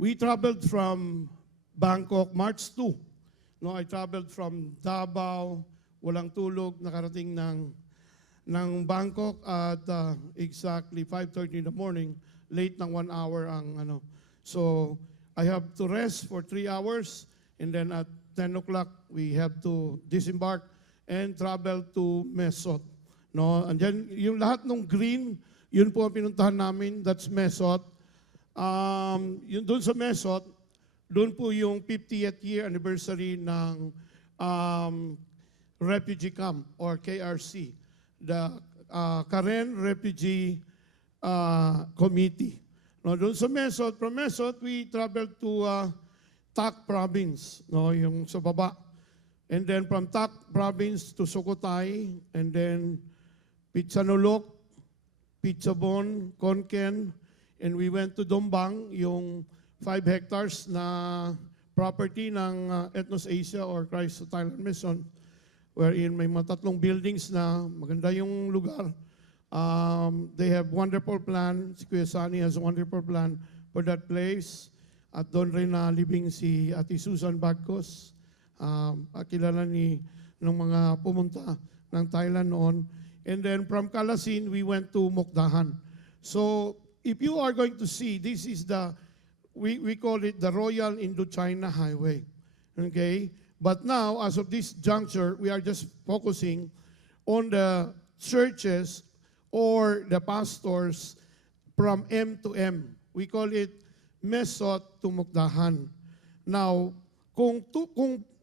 We traveled from Bangkok, March 2. No, I traveled from Davao, walang tulog, nakarating ng Bangkok at exactly 5:30 in the morning, late ng 1 hour ang ano. So, I have to rest for 3 hours and then at 10 o'clock, we have to disembark and travel to Mesot. No, and then yung lahat ng green, yun po ang pinuntahan namin, that's Mesot. Yun doon sa Mesot, doon po yung 50th year anniversary ng refugee camp or KRC, the Karen Refugee Committee. No, doon sa Mesot, from Mesot, we traveled to Tak Province, no, yung sa baba. And then from Tak Province to Sukhothai, and then Pitsanulok, Pitsabon, Konken, and we went to Dombang, yung 5 hectares na property ng Ethnos Asia or Christ Thailand Mission, wherein may mga 3 buildings na maganda yung lugar. They have wonderful plan. Si Kuya Sani has a wonderful plan for that place. At doon rin na living si Ate Susan Bagcos. Kilala ng mga pumunta ng Thailand noon. And then from Kalasin, we went to Mokdahan. So if you are going to see, this is the, we call it the Royal Indochina Highway. Okay? But now, as of this juncture, we are just focusing on the churches or the pastors from M to M. We call it Mesot to Mokdahan. Now, kung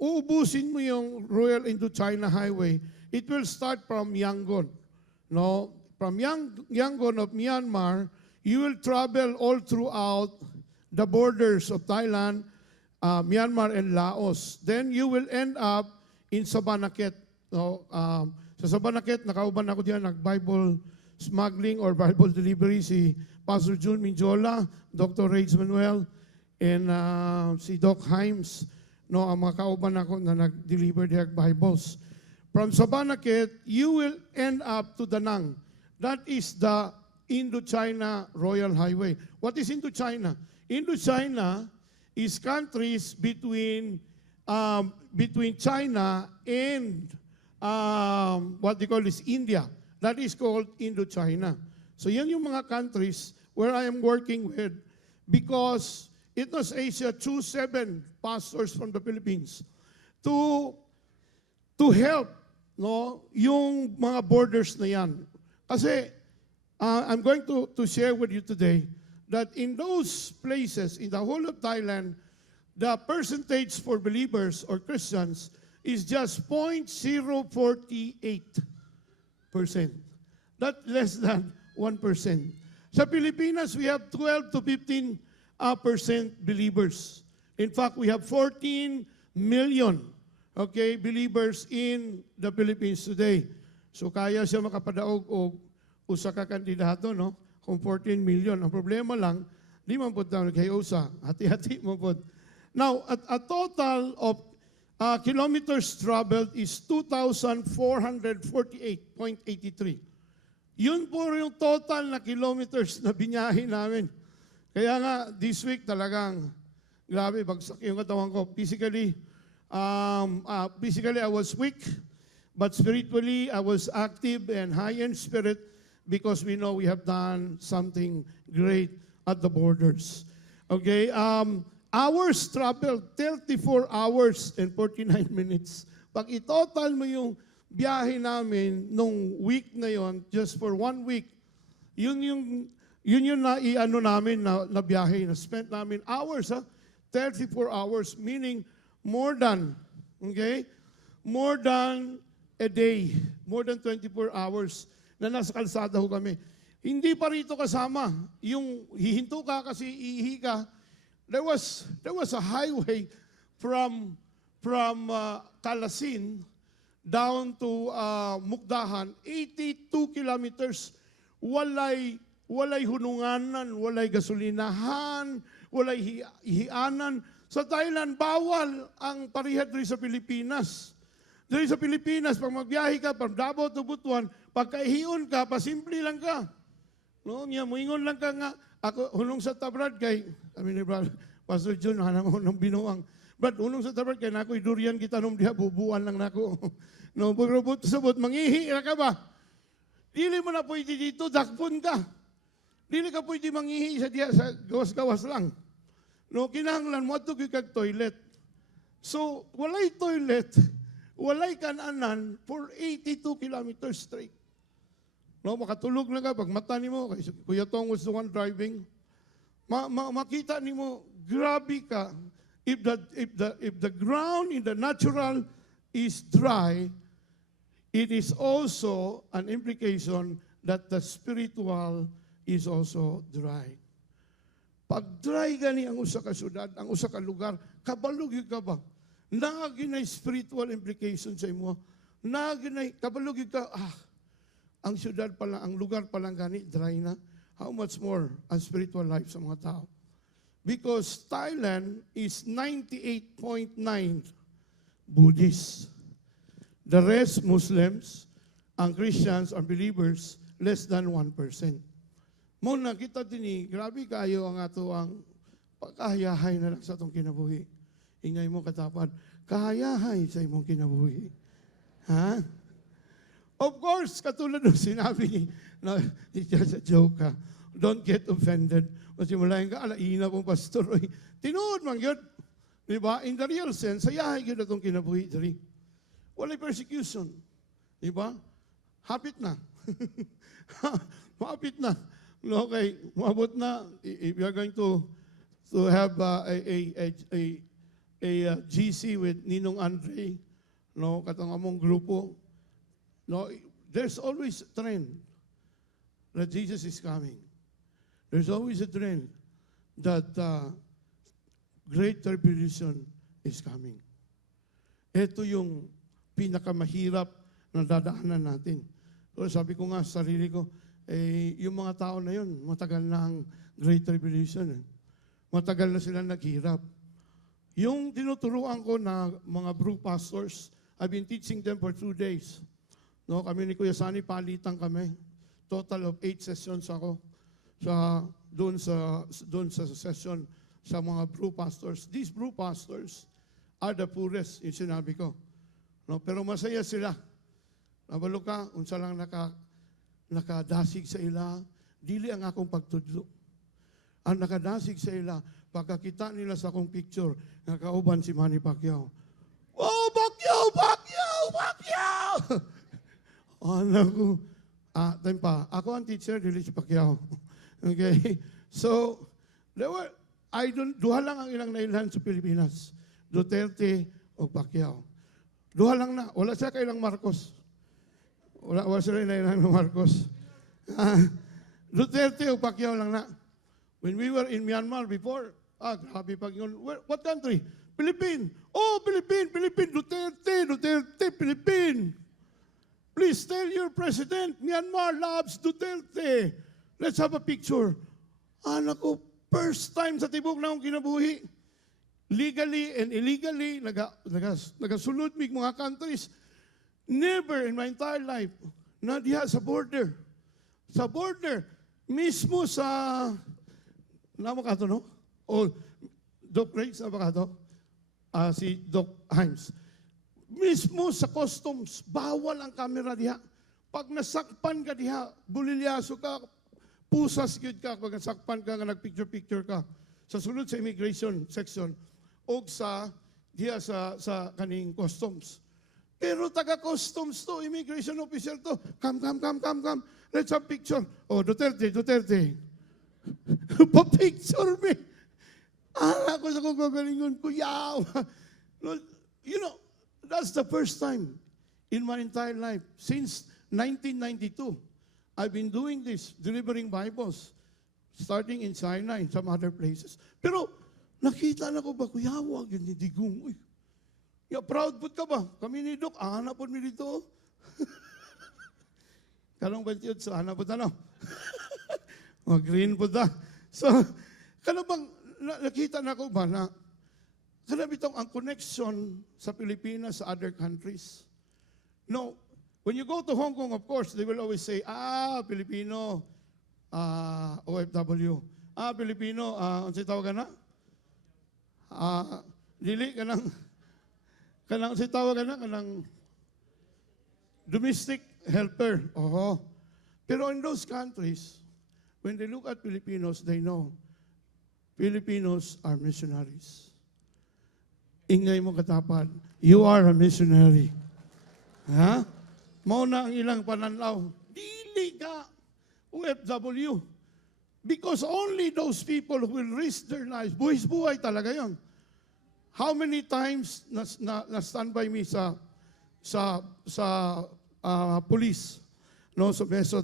uubusin mo yung Royal Indochina Highway, it will start from Yangon. No? From Yangon of Myanmar, you will travel all throughout the borders of Thailand, Myanmar, and Laos. Then you will end up in Sabanaket. No? Sa Sabanaket, nakauban ako diyan, nag-Bible smuggling or Bible delivery si Pastor June Minjola, Dr. Rage Manuel, and si Doc Himes. No, ang mga kauban ako na nag-deliver their Bibles. From Sabanaket, you will end up to Danang. That is the Indochina Royal Highway. What is Indochina? Indochina is countries between China and what they call is India. That is called Indochina. So yan yung mga countries where I am working with because Ethnos Asia chose 7 pastors from the Philippines to help no yung mga borders na yan. Kasi I'm going to share with you today that in those places, in the whole of Thailand, the percentage for believers or Christians is just 0.048%. That's less than 1%. Sa Pilipinas, we have 12 to 15% believers. In fact, we have 14 million believers in the Philippines today. So kaya siya makapadaog o usa ka kandidato, no? Kung 14 million. Ang problema lang, di man po tayo nagkayusa. Hati-hati mo po. Now, a total of kilometers traveled is 2,448.83. Yun po yung total na kilometers na binyahe namin. Kaya nga, this week talagang, grabe, bagsak yung katawan ko. Physically, I was weak, but spiritually, I was active and high in spirit because we know we have done something great at the borders. Okay, hours traveled, 34 hours and 49 minutes. Pag itotal mo yung biyahe namin nung week na yon, just for 1 week, yun yung na-iano namin na biyahe, na spent namin hours, 34 hours, meaning more than a day, more than 24 hours na nasa kalsada ho kami. Hindi pa rito kasama yung hihinto ka kasi iihi ka. There was a highway from Kalasin down to Mukdahan, 82 kilometers. Walay hununganan, walay gasolinahan, walay hianan. Sa Thailand, bawal ang parihad rin sa Pilipinas. Dito sa Pilipinas, pag magbiyahe ka, from Davao to Butuan, pagkaihiyon ka, pasimple lang ka. No, niya, muingon lang ka nga, ako, hunong sa tabrad kay, Pastor John, hanang mo nang binuang. But unong sa tapat, kaya na ako'y durian kita nung diha, bubuan lang na ako. No, pero sabot, mangihi ka ba? Dili mo na pwede dito, dakpon ka. Dili ka pwede mangihi sa diha, sa gawas-gawas lang. No, kinahanglan mo ato kag toilet. So, walay toilet, walay kananan for 82 kilometers straight. No, makatulog na ka, pag mata ni mo, kay Kuya Tong was the one driving, makita ni mo, grabe ka. If the ground in the natural is dry, it is also an implication that the spiritual is also dry. Pag dry gani ang usa ka syudad, ang usa ka lugar, kabalog yun ka ba? Naginay spiritual implication sa imo. Naginay, kabalog yun ka, ang syudad pa lang, ang lugar pa lang gani, dry na. How much more ang spiritual life sa mga tao? Because Thailand is 98.9 Buddhists. The rest, Muslims, ang Christians, ang believers, less than 1%. Muna, kita din grabe kayo ang ato ang pagkahayahay na lang sa itong kinabuhi. Ingay mo katapan, kahayahay sa imong kinabuhi. Ha? Of course, katulad ng sinabi na it's just a joke ha. Don't get offended. Kasi malaking ka, alaina pong pastor. Tinuod man yun. Diba? In the real sense, sayahay yun itong kinabuhi. Dari. Walay persecution. Diba? Hapit na. Hapit na. Okay, maabot na. If you're going to have a GC with Ninong Andre, no, katong among grupo, no, there's always a trend that Jesus is coming. There's always a trend that great tribulation is coming. Ito yung pinakamahirap na dadaanan natin. So sabi ko nga sa sarili ko, yung mga tao na yun, matagal na ang great tribulation. Matagal na sila naghirap. Yung tinuturuan ko na mga brew pastors, I've been teaching them for 2 days. No, kami ni Kuya Sani, palitan kami. Total of 8 sessions ako doon sa session sa mga brew pastors. These brew pastors are the poorest, yung sinabi ko. No, pero masaya sila. Nabalo ka, unsa lang nakadasig sa ila, dili ang akong pagtudlo. Ang nakadasig sa ila, pagkakita nila sa akong picture, nakauban si Manny Pacquiao. Oh, Pacquiao! Pacquiao! Pacquiao! Anak ko, time pa, ako ang teacher, dili si Pacquiao. Okay? So, duha lang ang ilang nailhan sa Pilipinas. Duterte o Pacquiao. Duha lang na. Wala siya kailang Marcos. Wala sila nailhan ng Marcos. Duterte o Pacquiao lang na. When we were in Myanmar before, grabe pag yun. What country? Philippines. Oh, Philippines. Duterte, Philippines. Please tell your president, Myanmar loves Duterte. Let's have a picture. Anak ko, first time sa tibok na akong kinabuhi. Legally and illegally, nagasulod mig mga countries. Never in my entire life, na diha sa border. Sa border, mismo sa, naman ka ito, no? O, Doc Riggs, naman ka ito? Si Doc Himes. Mismo sa customs, bawal ang camera diha. Pag nasakpan ka diha, bulilyaso ka, pusas yun ka, pag nasakpan ka, nagpicture-picture ka. Sa sulod sa immigration section, o diha sa kaning customs. Pero taga-customs to, immigration officer to, come. Let's have picture. Oh, Duterte. Pa-picture me. Ako sa kong gagalingon, kuyaw. You know, that's the first time in my entire life. Since 1992, I've been doing this, delivering Bibles, starting in China and some other places. Pero, nakita na ko ba, kuyaw, ganyan digong. Uy. Yeah, proud po ka ba? Kami ni Doc, anak po mi dito. Kalong ba yun? So, anak po tanong. Green po ta. So, kano bang nakita na ko ba na kanabitong ang connection sa Pilipinas sa other countries? No, when you go to Hong Kong, of course, they will always say, Filipino, OFW. Filipino, ano siya tawagan na? dili kanang si tawag kanang domestic helper. Oho. Pero in those countries, when they look at Filipinos, they know Filipinos are missionaries. Ingay mo katapat, you are a missionary. Ha? Mao na ang ilang pananaw. Dili ka OFW. Because only those people who will risk their lives, buhay talaga yon. How many times na standby me sa police, no, sa Mesot,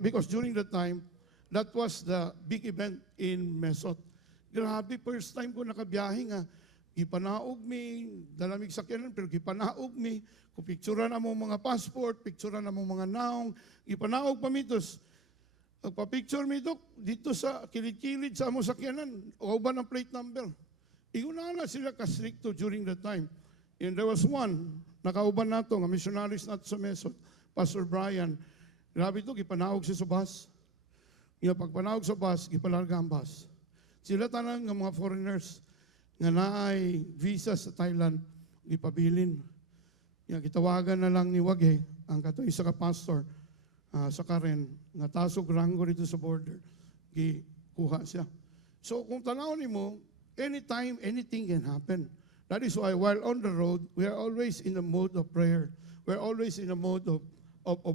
because during that time, that was the big event in Mesot. Grabe, first time ko nakabiyahe nga, gipanaog mi, dalamig sakyanan, pero gipanaog mi, kupicturan na mong mga passport, picturan na mong mga naong, gipanaog pa mi, tos, picture mi dito sa kilid-kilid sa among sakyanan, o ba ng plate number. Iguna na sila kastrikto during that time. And there was one, nakauban na ito, nga missionaries na sa Mesot, Pastor Brian. Grabe ito, gipanaog siya sa bus. Yung pagpanaog sa bus, gipalarga ang bus. Sila tanang ng mga foreigners nga naay visa sa Thailand, gipabilin. Yung gitawagan na lang ni Wage, ang katoy isa ka pastor, sa Karen, nga tasog ranggo dito sa border, gikuha siya. So kung tanawin mo, anytime, anything can happen. That is why while on the road, we are always in the mode of prayer. We're always in the mode of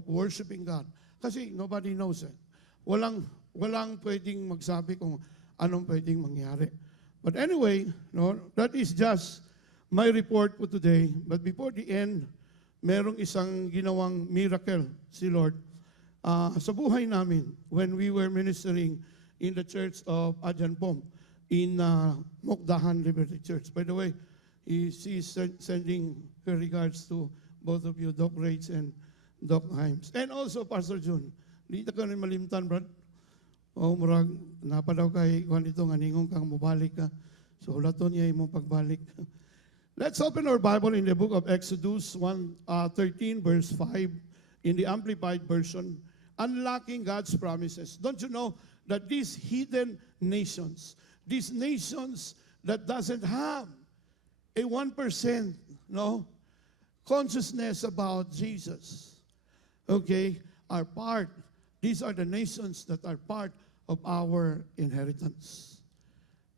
worshiping God. Kasi nobody knows it. Walang pwedeng magsabi kung anong pwedeng mangyari. But anyway, no, that is just my report for today. But before the end, merong isang ginawang miracle si Lord sa buhay namin when we were ministering in the church of Ajahn Pom in Mokdahan Liberty Church. By the way, she's sending her regards to both of you, Doc Rage and Doc Himes. And also, Pastor Jun, dito ka rin malimtan, Brad. O murag, napadaw kay kung ito, nga ningong kang mubalik ka. So, hulaton niya imong pagbalik. Let's open our Bible in the book of Exodus 13, verse 5, in the Amplified Version, unlocking God's promises. Don't you know that these hidden nations, these nations that doesn't have a 1%, no, consciousness about Jesus, okay, are part. These are the nations that are part of our inheritance.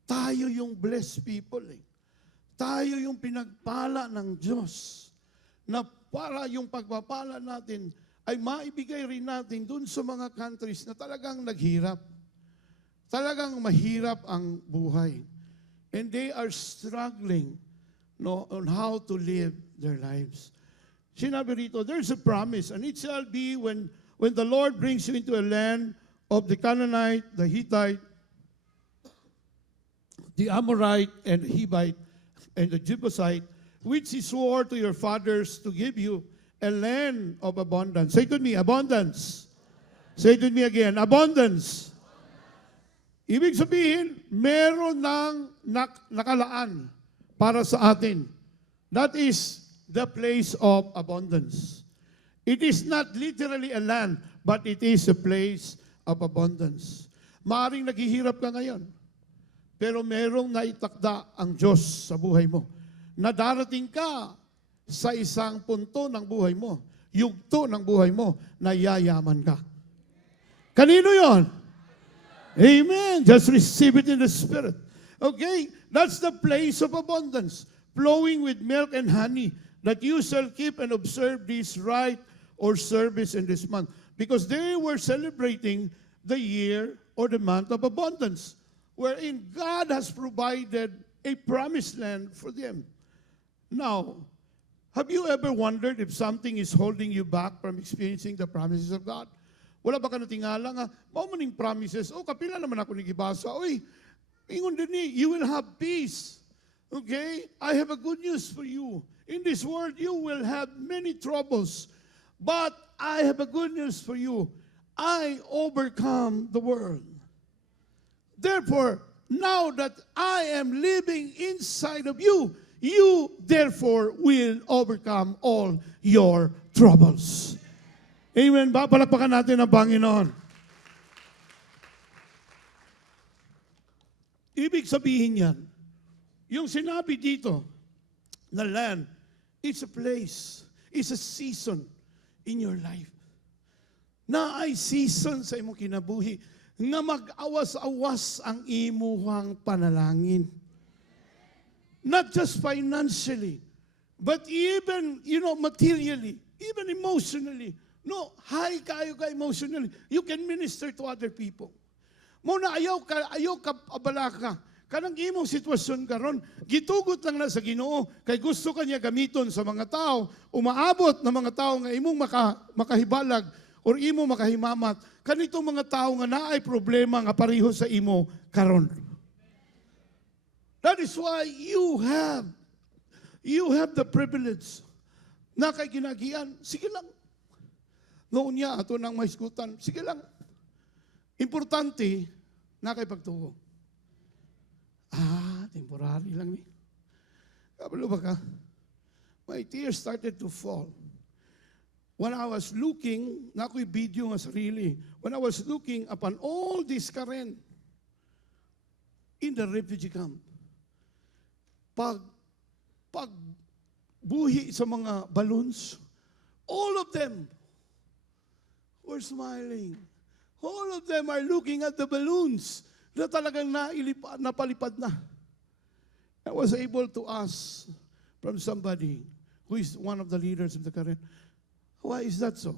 Tayo yung blessed people eh. Tayo yung pinagpala ng Diyos na para yung pagpapala natin ay maibigay rin natin dun sa mga countries na talagang naghirap. Talagang mahirap ang buhay. And they are struggling, no, on how to live their lives. Sinabi rito, there's a promise, and it shall be when the Lord brings you into a land of the Canaanite, the Hittite, the Amorite, and the Hivite, and the Jebusite, which he swore to your fathers to give you a land of abundance. Say to me, abundance. Say to me again, abundance. Ibig sabihin, meron ng nakalaan para sa atin. That is the place of abundance. It is not literally a land, but it is a place of abundance. Maaring naghihirap ka ngayon, pero merong naitakda ang Diyos sa buhay mo. Na darating ka sa isang punto ng buhay mo, yugto ng buhay mo, na yayaman ka. Kanino yon? Amen. Just receive it in the Spirit. Okay? That's the place of abundance, flowing with milk and honey, that you shall keep and observe this rite or service in this month. Because they were celebrating the year or the month of abundance, wherein God has provided a promised land for them. Now, have you ever wondered if something is holding you back from experiencing the promises of God? Wala ba ka natingala nga, maumaning promises, kapila naman ako nagibasa, ingon din you will have peace. Okay? I have a good news for you. In this world, you will have many troubles. But I have a good news for you. I overcome the world. Therefore, now that I am living inside of you, you therefore will overcome all your troubles. Amen ba? Palakpakan natin ang Panginoon. Ibig sabihin yan, Yung sinabi dito, na land, it's a place, it's a season in your life. Na ay season sa imong kinabuhi, nga mag-awas-awas ang imuhang panalangin. Not just financially, but even, materially, even emotionally. No, high kayo ka emotionally. You can minister to other people. Muna ayaw ka abala ka. Kanang imong sitwasyon karon, gitugot lang na sa Ginoo kay gusto kanya gamiton sa mga tao, umaabot na mga tao nga imong makahibalag or imo makahimamat. Kanitong mga tao nga naay problema nga pareho sa imo karon. That is why you have the privilege na kay ginagian. Sige lang. Noon niya, ato nang mahisgutan. Sige lang. Importante na kay pagtuo. Temporary lang ni. Kabalo ba ka? My tears started to fall. When I was looking, na ako'y video nga sarili, when I was looking upon all this Karen in the refugee camp, pag buhi sa mga balloons, all of them were smiling. All of them are looking at the balloons na talagang napalipad na. I was able to ask from somebody who is one of the leaders of the Karen, why is that so?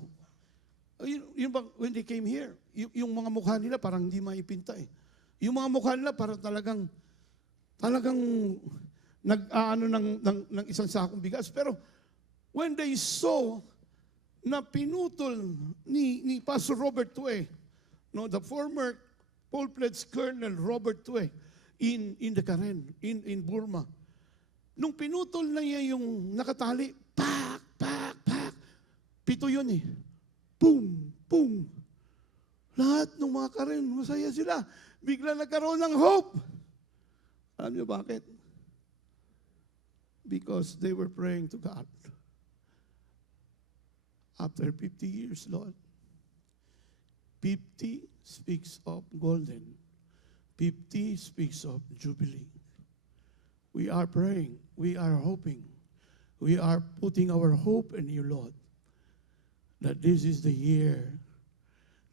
When they came here, yung mga mukha nila parang hindi maipinta eh. Yung mga mukha nila parang talagang nag-aano ng isang sakong bigas. Pero when they saw na pinutol ni Pastor Robert Tue, the former full-fledged Colonel Robert Tue in the Karen, in Burma, nung pinutol na niya yung nakatali, pak, pak, pak, 7 yun eh. Boom, boom. Lahat ng mga Karen, masaya sila. Bigla nagkaroon ng hope. Alam niyo bakit? Because they were praying to God. After 50 years, Lord, 50 speaks of golden. 50 speaks of jubilee. We are praying. We are hoping. We are putting our hope in you, Lord, that this is the year.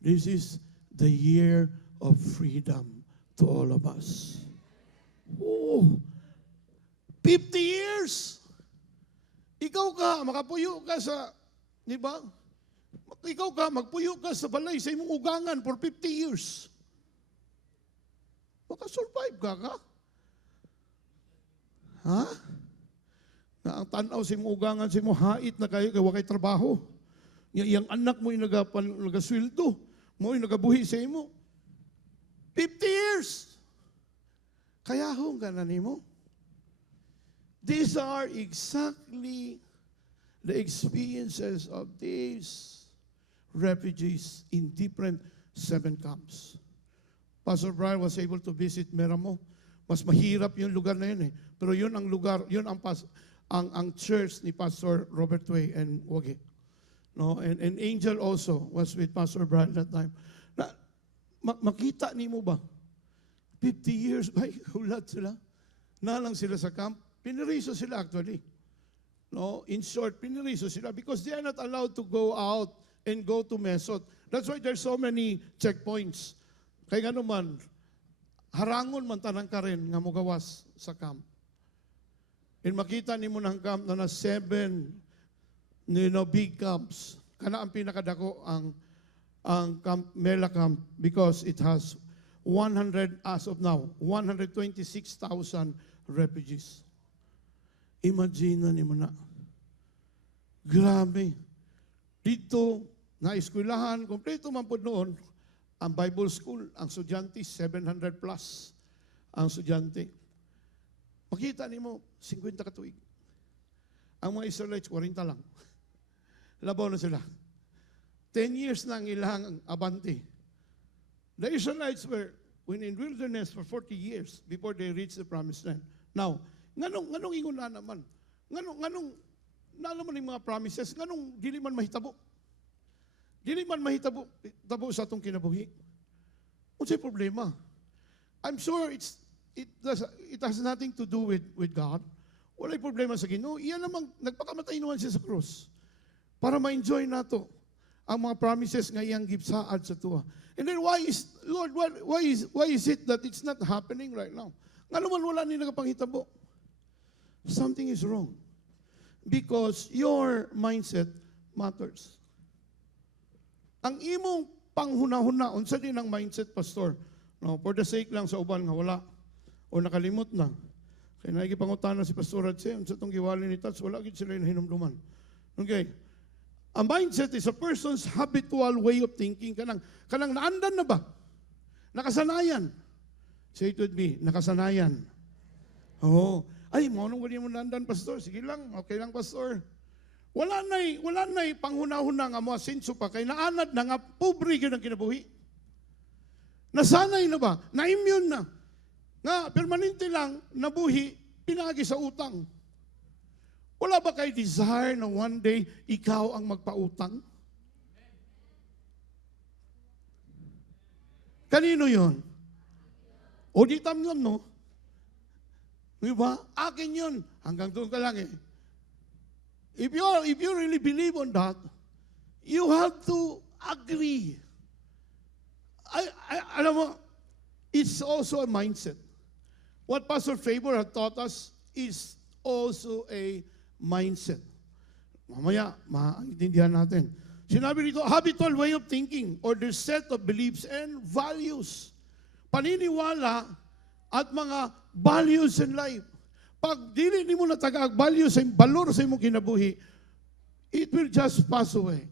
This is the year of freedom to all of us. Oh, 50 years! Ikaw ka, makapuyo ka sa, di ba? Ikaw ka, magpuyo ka sa balay sa imong ugangan for 50 years. Makasurvive ka? Ha? Na ang tanaw sa imong ugangan, sa imong hait na kayo, kaya wakay trabaho. Yang anak mo yung nagasweldo, mo yung nagabuhi sa imo. 50 years! Kaya hong ka na nimo. These are exactly the experiences of these refugees in different 7 camps. Pastor Brian was able to visit Meramo. Mas mahirap yung lugar na yun eh. Pero yun ang lugar, yun ang church ni Pastor Robert Tue and Wage. No, and Angel also was with Pastor Brian that time. Na, makita ni mo ba? 50 years, ay, hulat sila. Nalang sila sa camp. Piniriso sila actually. No, in short, piniriso sila because they are not allowed to go out and go to Mesot. That's why there's so many checkpoints. Kaya nga naman, harangon man tanang ka rin nga mugawas sa camp. And makita ni mo ng camp na 7 big camps. Kana ang pinakadako ang camp, Mela camp, because it has 100, as of now, 126,000 refugees. Imagine ni mo na. Grabe. Dito, na eskwelahan, kompleto man po noon, ang Bible school, ang estudyante, 700 plus ang estudyante. Makita ni mo, 50 katuig. Ang mga Israelites, 40 lang. Labaw na sila. 10 years na ang ilang abante. The Israelites were in wilderness for 40 years before they reached the promised land. Now, nganong ingon na naman? Nganong naman yung mga promises? Nganong dili man mahitabo? Dili man mahitabo sa atong kinabuhi. Unsay problema? I'm sure it's it has nothing to do with God. Wala'y problema sa Ginoo. Iyan namang nagpakamatay naman siya sa krus para ma-enjoy nato ang mga promises nga iyang gibsaad sa tuwa. And then why is Lord, why is it that it's not happening right now? Nga naman wala ni nagapanghitabo. Something is wrong. Because your mindset matters. Ang imong panghuna-huna, unsa din ang mindset, pastor? No, for the sake lang sa uban nga wala o nakalimot na. Kaya naigipangutana si Pastor Radse, unsa tong giwali ni Tats, wala gid sila hinumduman. Okay. A mindset is a person's habitual way of thinking. Kanang naandan na ba? Nakasanayan. Say it with me, nakasanayan. Oo. Ay, maunong wali mo naandan, Pastor. Sige lang, okay lang, Pastor. Wala na'y panghuna-huna nga mo asinso pa, kay naanad na nga, pobre yun ang kinabuhi. Nasanay na ba? Na-immune na. Nga, permanente lang, nabuhi, pinagi sa utang. Wala ba kay desire na one day, ikaw ang magpautang? Kanino yon? O di tam yun, no? Diba? Akin yun. Hanggang doon ka lang eh. If you really believe on that, you have to agree. Alam mo, it's also a mindset. What Pastor Faber had taught us is also a mindset. Mamaya, maintindihan natin. Sinabi dito, habitual way of thinking or the set of beliefs and values. Paniniwala at mga values in life. Pag dili ni mo natagaag values sa balor sa imong kinabuhi, it will just pass away.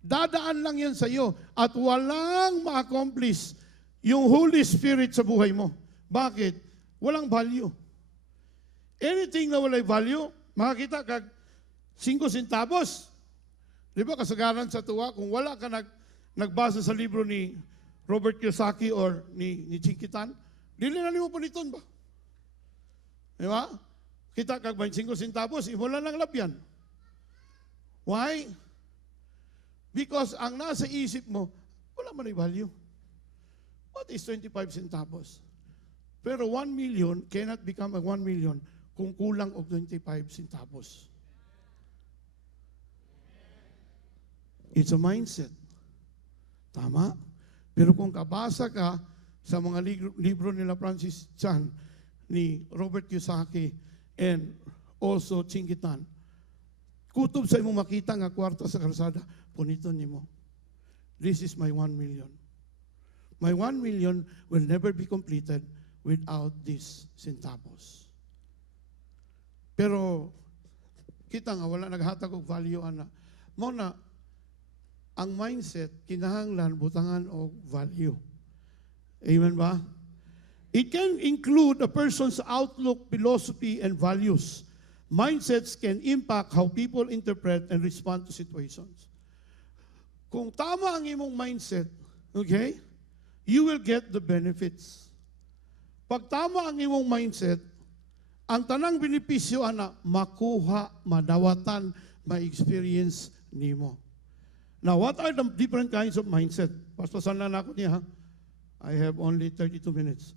Dadaan lang yan sa iyo at walang ma-accomplish yung Holy Spirit sa buhay mo. Bakit? Walang value. Anything na walay value, makakita kag 5 centavos. Di ba kasagaran sa tuwa, kung wala ka nagbasa sa libro ni Robert Kiyosaki or ni Chinkitan, dili na nimo puniton ba? Di ba? Kita kag 25 centavos, imo lang ng labyan. Why? Because ang nasa isip mo, wala man ay value. What is 25 centavos? Pero 1 million cannot become a 1 million kung kulang og 25 centavos. It's a mindset. Tama? Pero kung kabasa ka sa mga libro nila Francis Chan, ni Robert Kiyosaki, and also Chinkitan, kutob sa imong makita nga kwarta sa kalsada, puniton nimo. This is my 1 million. My 1 million will never be completed without these centavos. Pero kita nga wala naghatag og value ana. Mao na ang mindset kinahanglan butangan og value. Amen ba? It can include a person's outlook, philosophy, and values. Mindsets can impact how people interpret and respond to situations. Kung tama ang imong mindset, okay, you will get the benefits. Pag tama ang imong mindset, ang tanang benepisyo ana makuha, madawatan, ma-experience nimo. Now, what are the different kinds of mindset? Pastosan lang ako niya, ha? I have only 32 minutes.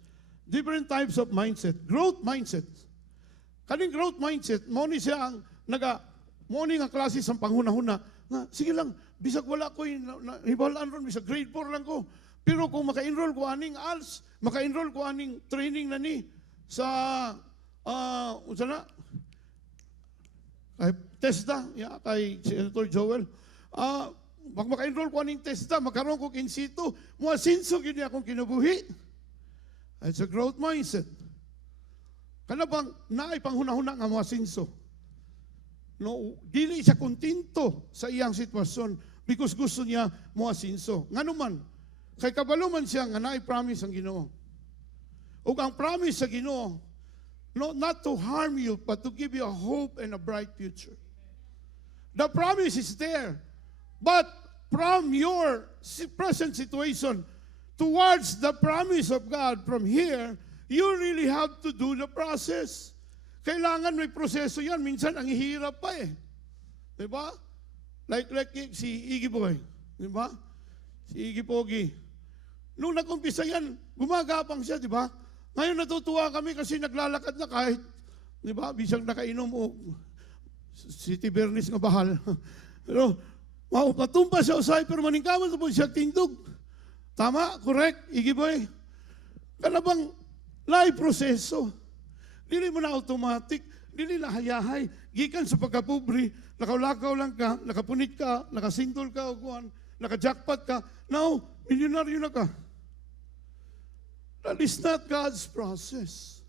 Different types of mindset. Growth mindset. Kaning growth mindset, mo ni siya ang mo ni nga klase sa panghuna-huna. Sige lang, bisag wala ko hibalaan ron, bisag grade 4 lang ko. Pero kung maka-enroll ko aning ALS, maka-enroll ko aning training na ni sa unsa na? Kay TESDA, kay Senator Joel. Pag maka-enroll ko aning TESDA, magkaroon ko in situ, muasinso gid akong kinabuhi. It's a growth mindset. Kana bang naay panghuna-huna nga muasinso? No, dili siya kontento sa iyang sitwasyon because gusto niya muasinso. Ngano man, kay kabalo man siya nga naay promise ang Ginoo. Ug ang promise sa Ginoo, no, not to harm you, but to give you a hope and a bright future. The promise is there, but from your present situation towards the promise of God from here, you really have to do the process. Kailangan may proseso yan. Minsan, ang hirap pa eh. Diba? Like si Iggy Boy. Diba? Si Iggy Pogi. Nung nag-umpisa yan, gumagapang siya, diba? Ngayon natutuwa kami kasi naglalakad na kahit, di ba, bisang nakainom o City Bernis nga bahal. Pero, matumpa siya usay, pero maningkaman sa po siya tindog. Tama? Correct? Igiboy? Kanabang live proseso. Dili mo na automatic, dili na hayahay. Gikan sa pagkapobre, nakalakaw lang ka, nakapunit ka, nakasintol ka, o kuhan, nakajackpot ka. Now, milyonaryo na ka. That is not God's process.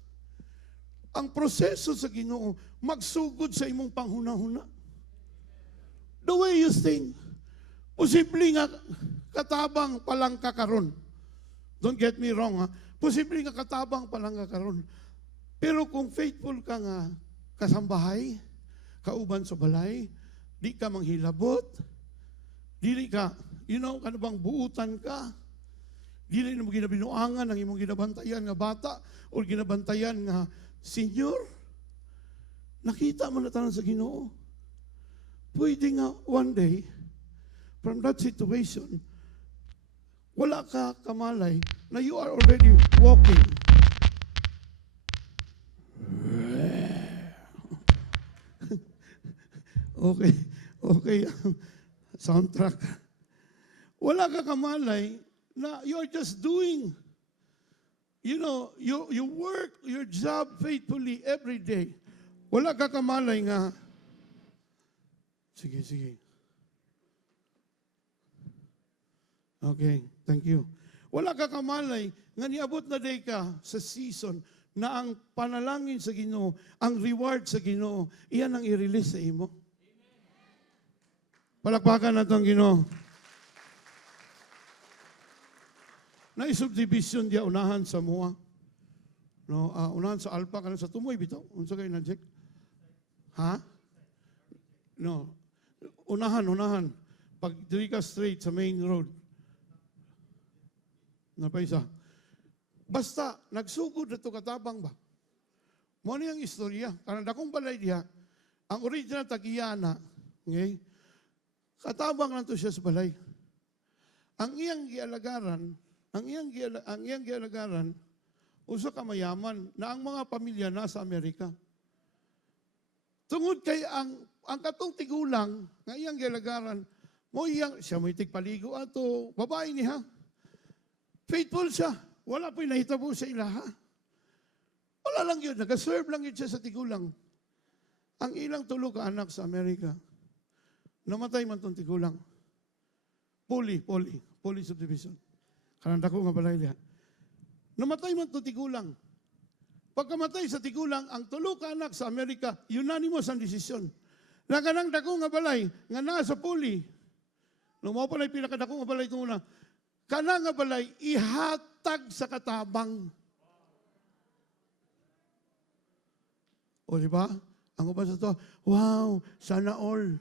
Ang proseso sa Ginoo, magsugod sa imong panghuna-huna. The way you think, posible nga katabang palang kakaron. Don't get me wrong, ha? Posible nga katabang palang kakaron. Pero kung faithful ka nga kasambahay, kauban sa balay, di ka manghilabot, dili ka, ano bang buutan ka, dili mo ginabinuangan ang imong ginabantayan nga bata o ginabantayan nga senior, nakita mo na tanan sa Ginoo. Pwede nga one day, from that situation, wala ka kamalay na you are already walking. Okay, soundtrack. Wala ka kamalay na you're just doing, you work your job faithfully every day. Wala ka kamalay nga, sige. Okay, thank you. Wala ka kamalay nga niabot na day ka sa season na ang panalangin sa Ginoo, ang reward sa Ginoo, iyan ang i-release sa imo. Palakpakan na itong Ginoo. Na-subdivision dia unahan sa mua. No, unahan sa Alpha, kanang sa Tumoy, bitaw. Unsa kayo na, Jack? Ha? No. Unahan. Pag diri ka straight sa main road. Napaisa. Basta, nagsugod na ito katabang ba? Mo niyang istorya. Kanang dakong balay diha, ang original Tagiyana, okay? Katabang lang to siya sa balay. Ang iyang gialagaran, usa ka mayaman na ang mga pamilya nasa Amerika. Tungod kay ang katong tigulang nga iyang gialagaran, siya mo tigpaligo ato, babae niya. Faithful siya. Wala po'y nahitabo sa ilaha. Wala lang yun. Nag-serve lang yun siya sa tigulang. Ang ilang tulo ka anak sa Amerika, namatay man itong tigulang. Poly subdivision. Kananda ko nga balay liha. Namatay man itong tigulang. Pagkamatay sa tigulang, ang tulo ka anak sa Amerika, unanimous ang desisyon. Naganang dako nga balay, nga naa sa poly. Nung mo pala pinakadako nga balay ito muna, kana nga balay, ihatag sa katabang. O di ba? Ang uban sa to, wow, sana all.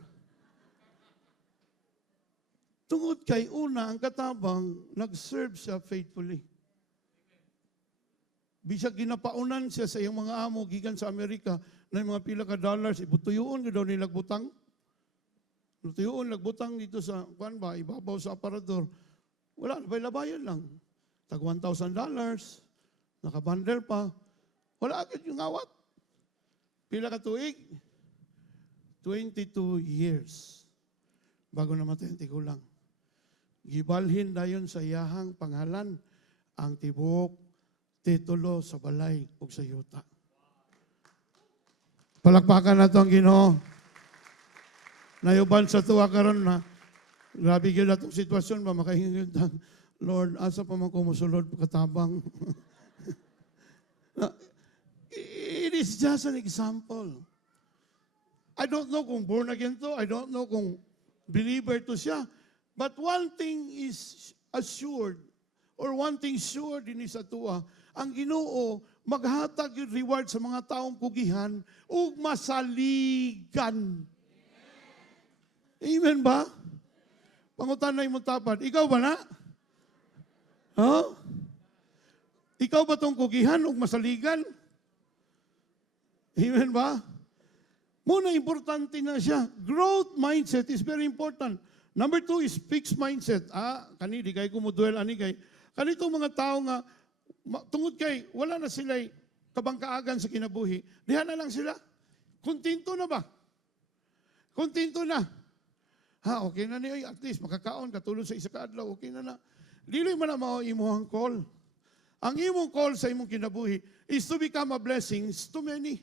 Tungod kay una, ang katabang, nag-serve siya faithfully. Bisag ginapaunan siya sa iyong mga amo, gikan sa Amerika, na yung mga pila ka dollars, ibutuyoon ka daw nilang butang. Tuyoon, nagbutang dito sa, ibabaw sa aparador. Wala, labay-labayan lang. Tag $1,000, nakabundle pa. Wala agad yung awat. Pila ka tuig? 22 years. Bago namatay ang tigulang. Gibalhin dayon sa iyahang pangalan ang tibok, titulo sa balay ug sa yuta. Palakpakan na ito ang Ginoo. Nayuban sa tuwa karon na grabe gyud atong sitwasyon ba makahingid Lord asa pa man ko mosulod katabang. It is just an example. I don't know kung born again to, I don't know kung believer to siya, but one thing is assured or one thing sure din sa tuwa, ang Ginoo maghatag yung reward sa mga taong pugihan ug masaligan. Amen ba? Pangutanay mo tapad. Ikaw ba na? Huh? Ikaw ba itong kugihan o masaligan? Amen ba? Muna, importante na siya. Growth mindset is very important. Number 2 is fixed mindset. Kani, di kayo kumuduel, ani kay. Kanitong mga tao nga, tungod kay wala na sila kabangkaagan sa kinabuhi, diha na lang sila. Kontento na ba? Kontento na. Ha, okay na niya, at least makakaon, katulong sa isa ka adlaw, okay na na. Dili man na mao imuhang call. Ang imong call sa imong kinabuhi is to become a blessing to many.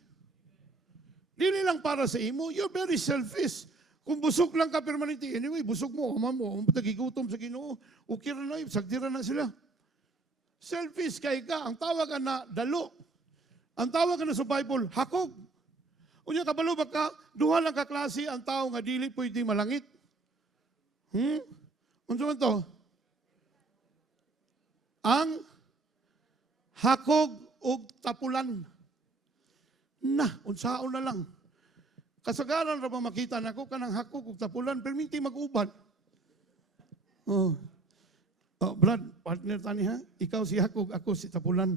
Dili lang para sa imo, you're very selfish. Kung busog lang ka permanente, anyway, busog mo, ama mo, tagigutom sa Ginoo, okay na na, sagdira na sila. Selfish kay ka, ang tawag na dalo. Ang tawag na sa Bible, hakog. Unya kabalo ba ka, duha lang ka klase ang tao nga dili pwede malangit. Unsa man to? Ang hakog ug tapulan. Na, unsaon na lang. Kasagaran ra ba makita nako kanang hakog ug tapulan perminti mag-uban. Oh. Oh, Brad, partner tani ha. Ikaw si hakog, ako si tapulan.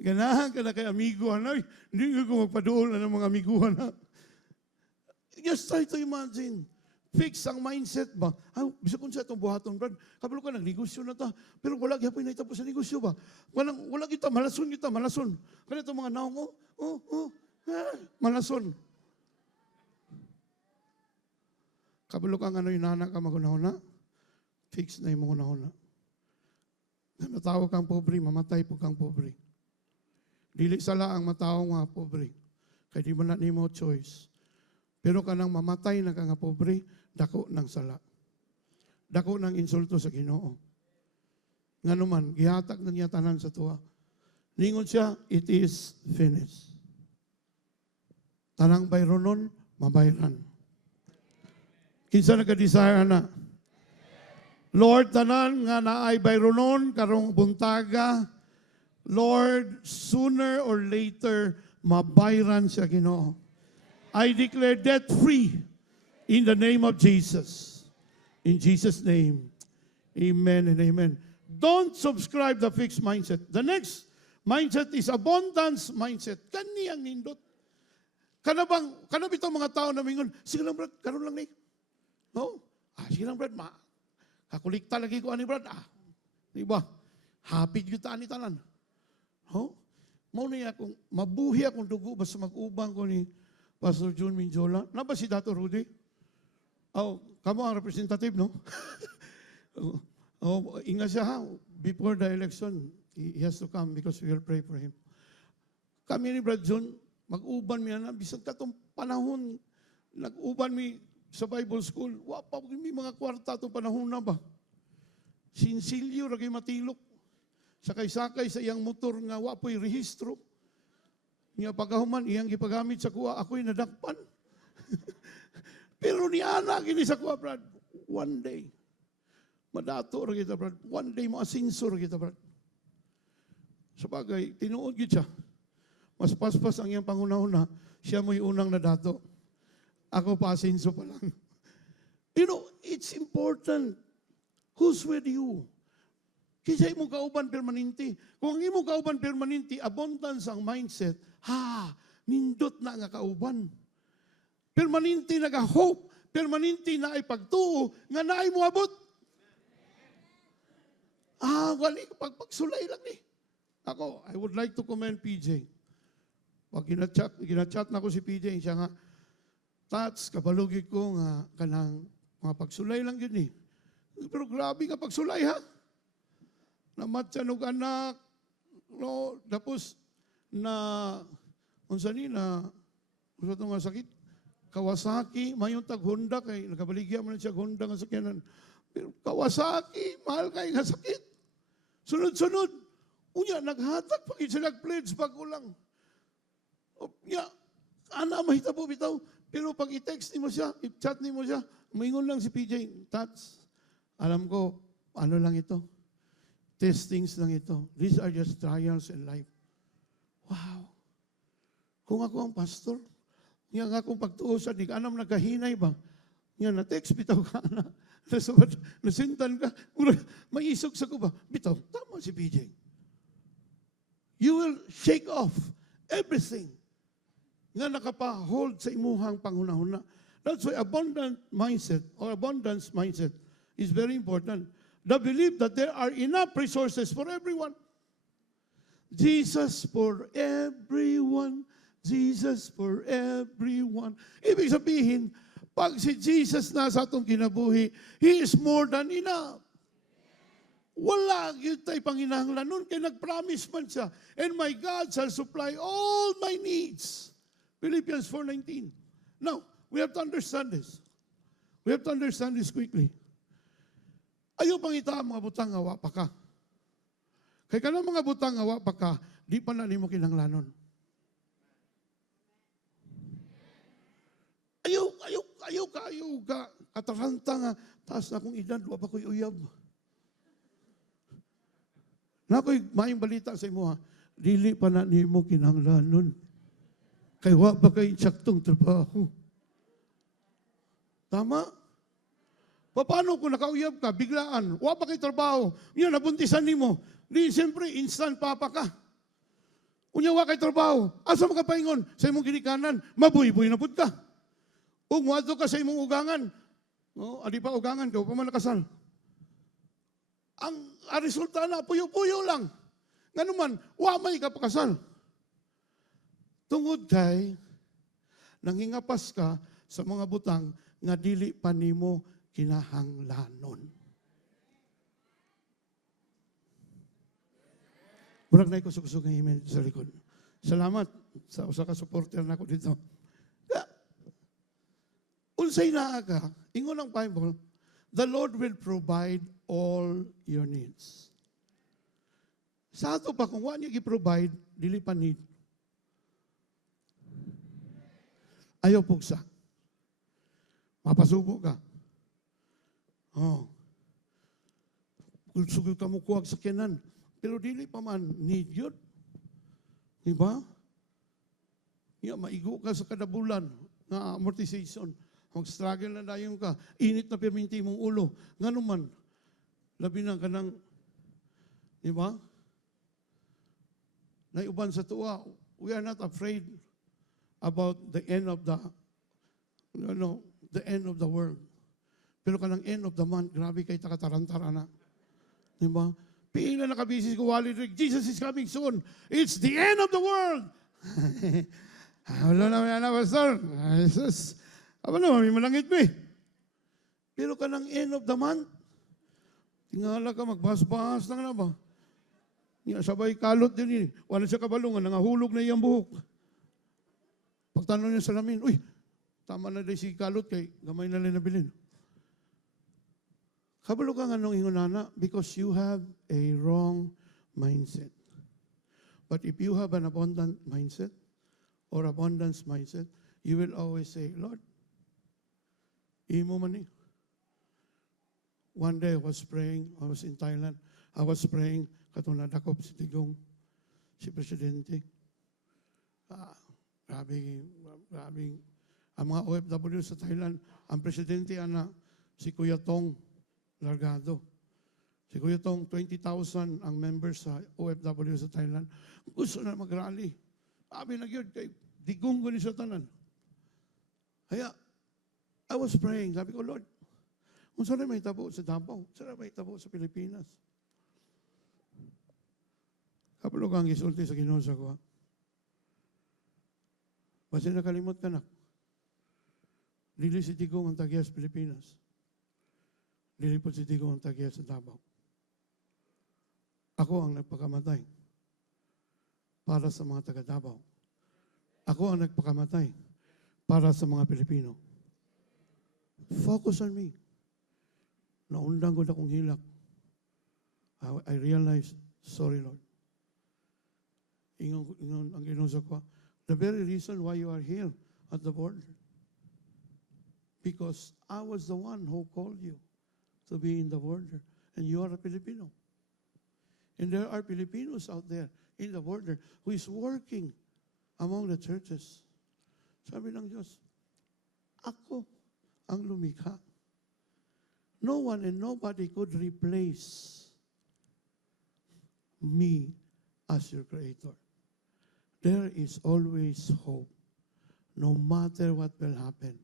Ganahan ka na kay amiguhan. Ay, hindi ko magpaduol na ng mga amiguhan. Ha? Just try to imagine. Fix ang mindset ba? Ay, bisa kung sa itong buhaton, Brad. Kabalo ka, nagnegosyo na ta. Pero wala gyapon na itapos sa negosyo ba? Wala kita, malason. Kaya itong mga naong, malason. Kabalo ka nga ano yung nana ka magunahuna, fix na yung magunahuna. Natawag kang pobre, mamatay po kang pobre. Dili sala ang matao nga pobre. Kaya di mo na nimo choice. Pero kanang mamatay na ka nga pobre, dako ng sala. Dako ng insulto sa Ginoo. Nga naman, gihatag na niya tanan sa tuwa. Ningon siya, it is finished. Tanang bayronon, mabayran. Kinsa nagka-desire na? Lord, tanan nga naay bayronon, karong buntaga, Lord, sooner or later, mabayran siya Ginoo. I declare debt-free in the name of Jesus. In Jesus' name, amen and amen. Don't subscribe the fixed mindset. The next mindset is abundance mindset. Kani ang nindot. Kanab itong mga tao na mingon, sige lang Brad, karon lang ni. No? Sige lang Brad, kakulikta lagi ko ani Brad. Diba? Happy yun taan ni tanan. Oh? Mauna akong, mabuhi akong dugo, basta mag-ubang ko ni Pastor June Minjola. Na ba si Dato Rudy? Oh, kamo ang representative, no? Ingat siya ha. Before the election, he has to come because we will pray for him. Kami ni Brad John, mag-uban mi na, bisag katong panahon, nag-uban mi sa Bible School, wapa mi mga kwarta itong panahon na ba? Sinsilyo, ragay matilok. Sakay-sakay sa iyang motor nga wapoy rehistro. Niya pagahuman, iyang gipagamit sa kuha, ako'y nadakpan. Pero ni Ana, gini sa kuha, Brad, one day, madato ra kita, Brad, one day mo asinsor kita, Brad. Sabagay, tinuod gid siya. Mas paspas ang iyang pangunahuna, siya mo'y unang nadato. Ako pa asinso pa lang. You know, it's important. Who's with you? Kisa imong kauban permanente. Kung ang imong kauban permanente, abundance ang mindset, nindot na nga kauban. Permanente naga-hope, permanente na ay pagtuo, nga naay moabot. Wali, pagsulay lang ni. Ako, I would like to commend PJ. Pag ginachat na ko si PJ, siya nga, Tats, kabalugi ko nga, kanang mga pagsulay lang yun eh. Pero grabe nga pagsulay ha. Namatsanog anak, no, tapos unsa ni unsa to nga sakit? Kawasaki, mayong tag Honda kay nagabaligya man siya Honda nga sakyanan. Pero Kawasaki, mahal kay nga sakit. Sunod-sunod, unya naghatag pa sila nag-pledge bago lang. Unya, ana mahitabo bitaw, pero pag i-text ni mo siya, i-chat ni mo siya, maingon lang si PJ, Tats, alam ko, ano lang ito? Testings lang ito. These are just trials in life. Wow. Kung ako ang pastor, nga akong pagtuosan, di ka anam nagkahinay ba? Nga na-text, bitaw ka na. Nasintan ka. May isog sa ko ba? Bitaw, tama si PJ. You will shake off everything nga nakapa-hold sa imuhang panghunahuna. That's why abundance mindset is very important. the belief that there are enough resources for everyone. Jesus for everyone. Jesus for everyone. Ibig sabihin, pag si Jesus na sa atong kinabuhi, He is more than enough. Wala yun tayo panginahanglan nun, kaya nag-promise man siya, and my God shall supply all my needs. Philippians 4:19. Now, we have to understand this. We have to understand this quickly. Ayaw pangita mga butang awa pa ka. Kaya ka ng mga butang awa pa ka, di pa na mo kinanglanon. Ayaw ka, kataranta nga, taas na akong edad, wa pa ko'y uyab. Na ko'y maayong balita sa imo ha, dili pa na ni mo kinanglanon. Kay wa pa kay saktong trabaho. Tama? Paano kung nakauyab ka, biglaan, wa pa kay trabaho, yan, nabuntisan ni mo, di siyempre, instant papa ka. Unya wa kay trabaho, asa makapaingon sa imong ginikanan, mabuhi-buhi na pud ka. Ug moadto ka sa imong ugangan, no, adi pa ugangan ka, pa man nakasal. Ang resulta na, puyo-puyo lang. Nga naman, wa may ka pakasal. Tungod kay, nanghingapas ka sa mga butang nga dili pa nimo kinahanglanon. Murag na kusog-kusog ng email sa likod. Salamat sa usa ka supporter na ako dito. Unsay naa ka, ingon ang Bible, the Lord will provide all your needs. Sa ato pa, kung wala niya i-provide, dili pa need. Ayaw pugsa. Mapasubo ka. Oh. Sugod ka mo kuwag sa kinan. Pero dili pa man need yun. Diba? Maigo ka sa kada bulan na amortization. Mag-struggle na dayon ka. Init na perminti mong ulo. Nga naman, labi na ka ng, di ba? Naiuban sa tuwa, we are not afraid about the end of the, the end of the world. Pero kanang end of the month, grabe kay takatarantara na. Di ba? Pila na kabisi ko, Wally Rick, Jesus is coming soon. It's the end of the world. Wala naman na, Pastor. Jesus. Aba naman, may malangit mo eh. Pero kanang end of the month, tingala ka, magbahas-bahas lang na ba? Sabay kalot din eh. Wala siya kabalungan, nangahulog na iyang buhok. Pagtanong niya sa lamin, uy, tama na din si kalot kay gamay na rin nabilin. Kabalo ka nga nung ingunana because you have a wrong mindset. But if you have an abundant mindset or abundance mindset, you will always say, Lord, imo man eh. One day I was praying, I was in Thailand, I was praying, katong nadakop si Tigong, si Presidente. Grabe, ang mga OFW sa Thailand, ang Presidente ana, si Kuya Tong Largado. Si Kuya Tong, 20,000 ang members sa OFW sa Thailand. Gusto na mag-rally. Sabi na yun, kay Tigong ko ni sa tanan. Kaya, I was praying, sabi ko, Lord, kung saan may tabo sa Davao, saan may tabo sa Pilipinas? Kapalo kang isulti sa Ginosa ko, ha? Basta nakalimot ka na. Dili si Tigong ang tagiya sa Pilipinas. Dili po si Tigong ang tagiya sa Davao. Ako ang nagpakamatay para sa mga taga Davao. Ako ang nagpakamatay para sa mga Pilipino. Focus on me. Naundang ko na kong hilak. I realized, sorry Lord. Ingon ang ginusa ko, the very reason why you are here at the border. Because I was the one who called you to be in the border. And you are a Filipino. And there are Filipinos out there in the border who is working among the churches. Sabi ng Diyos, ako ang lumikha. No one and nobody could replace me as your creator. There is always hope. No matter what will happen,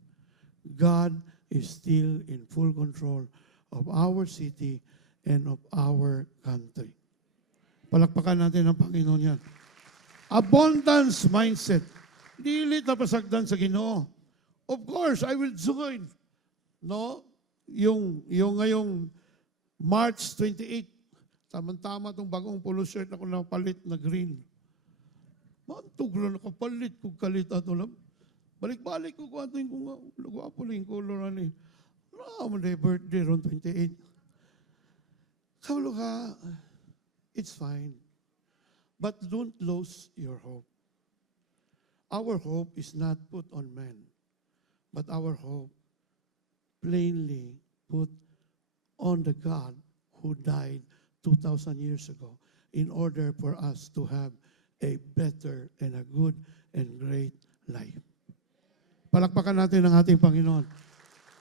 God is still in full control of our city and of our country. Palakpakan natin ang Panginoon yan. Abundance mindset. Dili na pasagdan sa Ginoo. Of course, I will join. No? Yung ngayong March 28, tama-tama itong bagong polo shirt ako napalit na green. Mantog na nakapalit kong kalit ato lang. Balik-balik ko kung ato yung nagwapo lang yung color ani. No, my birthday ron 28. Kaulo ka, it's fine. But don't lose your hope. Our hope is not put on men, but our hope plainly put on the God who died 2,000 years ago in order for us to have a better and a good and great life. Palakpakan natin ang ating Panginoon.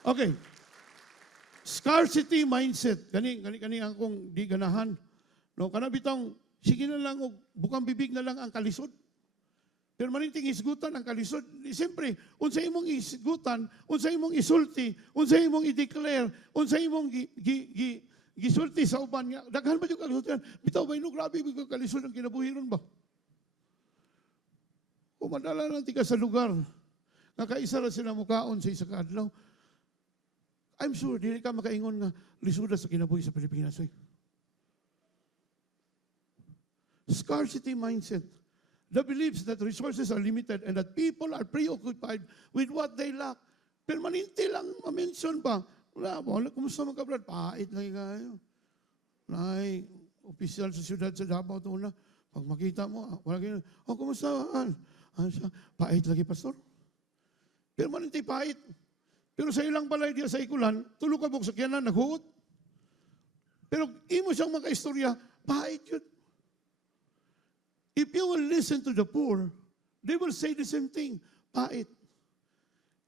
Okay. Scarcity mindset. Kani akong di ganahan. No, kana bitang sige na lang og bukang bibig na lang ang kalisod. Pero maninting isgutan ang kalisod. Siyempre, unsa imong isgutan, unsa imong isulti, unsa imong i-declare, unsa imong gisulti sa uban nga. Daghan ba yung kalisod yan? Bitaw ba ino, grabe yung kalisod ang kinabuhiron ba? O madala lang tika sa lugar. Nakaisa ra sila mukaon sa isa kaadlaw. I'm sure, dili ka makaingon nga lisuda sa kinabuhi sa Pilipinas. Eh. Scarcity mindset. The beliefs that resources are limited and that people are preoccupied with what they lack. Permanente lang ma-mention pa. Wala, kumusta mga kabrad? Pait lang kayo. Nay, opisyal sa siyudad sa Davao ito na. Pag makita mo, wala kayo, kumusta? Pait lagi, pastor. Permanente pait. Pero sa ilang balay diya sa ikulan, tulog ka sa kyanan, naghuot. Pero imo siyang mga istorya, pait yun. If you will listen to the poor, they will say the same thing, pait.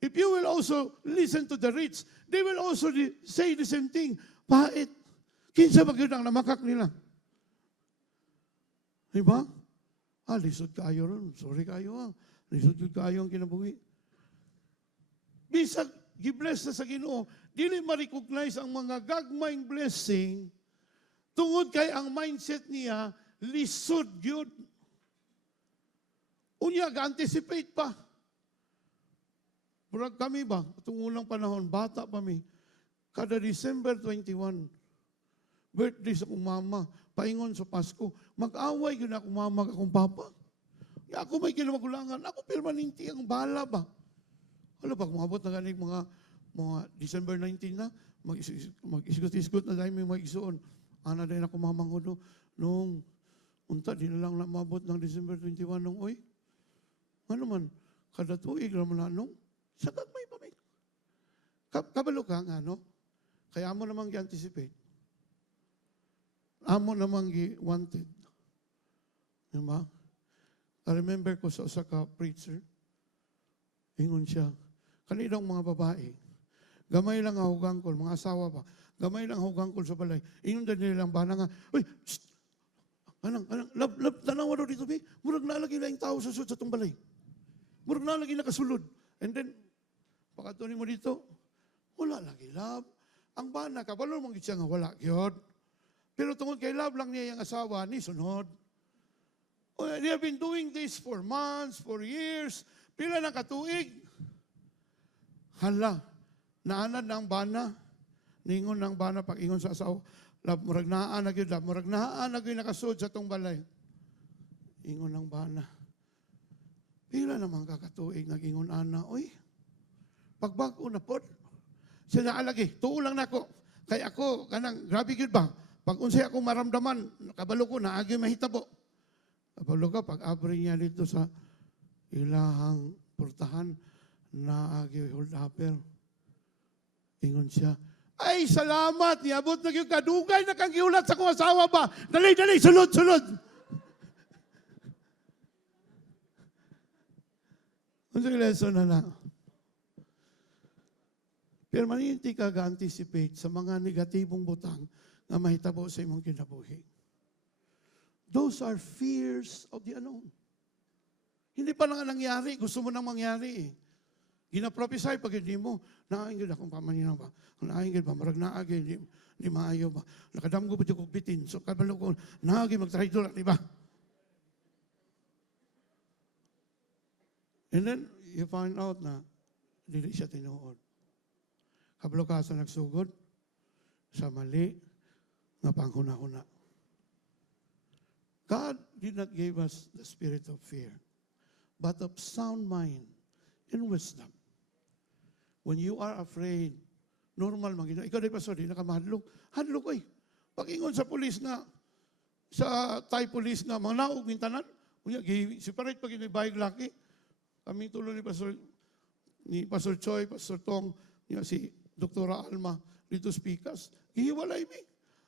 If you will also listen to the rich, they will also say the same thing, pait. Kinsa ba yun ang namakak nila? Diba? Lisod kayo ron. Sorry kayo Lisod kayo ang kinabuhi. Bisag, gibless na sa Ginoo, dili ma-recognize ang mga gagmayng blessing tungod kay ang mindset niya lisod gyud. Unya ga-anticipate pa. Murag kami ba, itong unang panahon, bata pa mi, kada December 21, birthday sa akong mama, paingon sa Pasko, mag-away yun akong mama, akong papa. Ako may kinamagulangan, ako permanente ang bala ba? Wala pag umabot na ganing mga December 19 na, mag-isgot-isgot na dahil may mag-isuon. Ana din ako mamangod nung unta, di na lang namabot ng December 21 nung oy. Ano man, kada tuig naman na nung, sa gagmay pa may. Kabalo ka nga, no? Kaya mo namang i-anticipate. Amo namang i-wanted. Diba? I remember ko sa usa ka preacher, ingon siya, kanidang mga babae, gamay lang ang hugangkol, mga asawa pa, gamay lang ang hugangkol sa balay, ingon din nilang bana nga, uy, lab, tanawa daw dito, be, murag nalagi na yung tao sa itong balay. Murag nalagi nakasulod. And then, pagkatunin mo dito, wala lagi lab. Ang bana, kabalo mong siya nga wala, yun. Pero tungkol kay love lang niya yung asawa, ni sunod. They have been doing this for months, for years, pila ng katuig. Hala, naanad na ang bana. Ningon ng bana pag ingon sa asawa. Lab, murag naan na yun, murag naan na yun nakasud sa tong balay. Ingon ng bana. Pila naman kakatuig nag-ingon ana, oy, pagbago na po. Siya naalagi, tuo lang na ako. Kaya ako, kanang, grabe yun ba? Pag unsay ako maramdaman, kabalo ko, naagi mahitabo. Kabalo ka, pag abri niya dito sa ilahang portahan, naagi hold upper. Ingon siya, ay, salamat, niabot na yung kadugay na kang giulat sa kong asawa ba? Dali, sulod. Ano yung lesson na? Permanente ka ga-anticipate sa mga negatibong butang na mahitabo sa imong kinabuhi. Those are fears of the unknown. Hindi pa lang nangyari, gusto mo nang mangyari. Gina-prophesy pag hindi mo, naingid akong pamaninaw ba? Naingid ba? Marag naagid. Di maayo ba? Nakadamgo pa dyan kong bitin. So, kabalo ko, nagi mag-traidor, di ba? And then, you find out na, dili siya tinuod. Kabalo ka sa nagsugod, sa mali, nga panghuna-huna. God did not give us the spirit of fear, but of sound mind and wisdom. When you are afraid, normal man gina. Ikaw di pastor, di nakamahadlok. Hadlok ko eh. Pag-ingon sa pulis nga, sa Thai police nga, mga naog mintanan, unya, separate pag bayag laki. Kami tulo ni Pastor Choi, Pastor Tong, niya si Doktora Alma, dito speakers. Ihiwalay mi.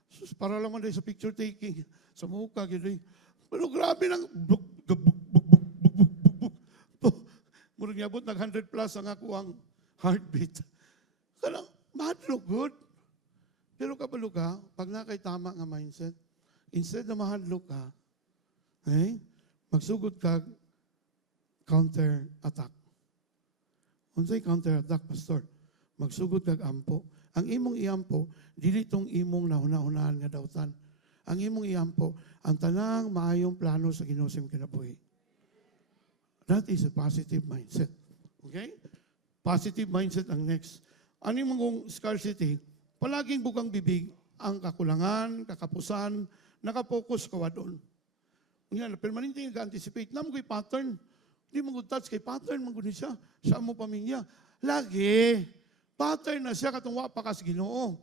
Sus, para lang man sa picture taking. Sa mukha, gano'n. Pero grabe nang buk. Murag niabot nag 100 plus ang ako ang heartbeat. Kanang, mahadlok good. Pero kabalo ka, pag nakay tama nga mindset, instead na mahadlok ka, magsugod ka, counter-attack. Unsay counter-attack, pastor? Magsugod kag ampo. Ang imong iampo, dili tong imong nahuna-hunahan nga dawtan. Ang imong iampo, ang tanang maayong plano sa Ginoo sa kinabuhi. That is a positive mindset. Okay? Positive mindset ang next. Ano yung mong scarcity? Palaging bukang bibig ang kakulangan, kakapusan, nakapokus ka doon. Yan, permanente nag-anticipate. Naman ko'y pattern. Hindi mo touch kay pattern, manggunin siya. Sa mo pamilya. Lagi. Pattern na siya katong wapa ka sa Ginoo.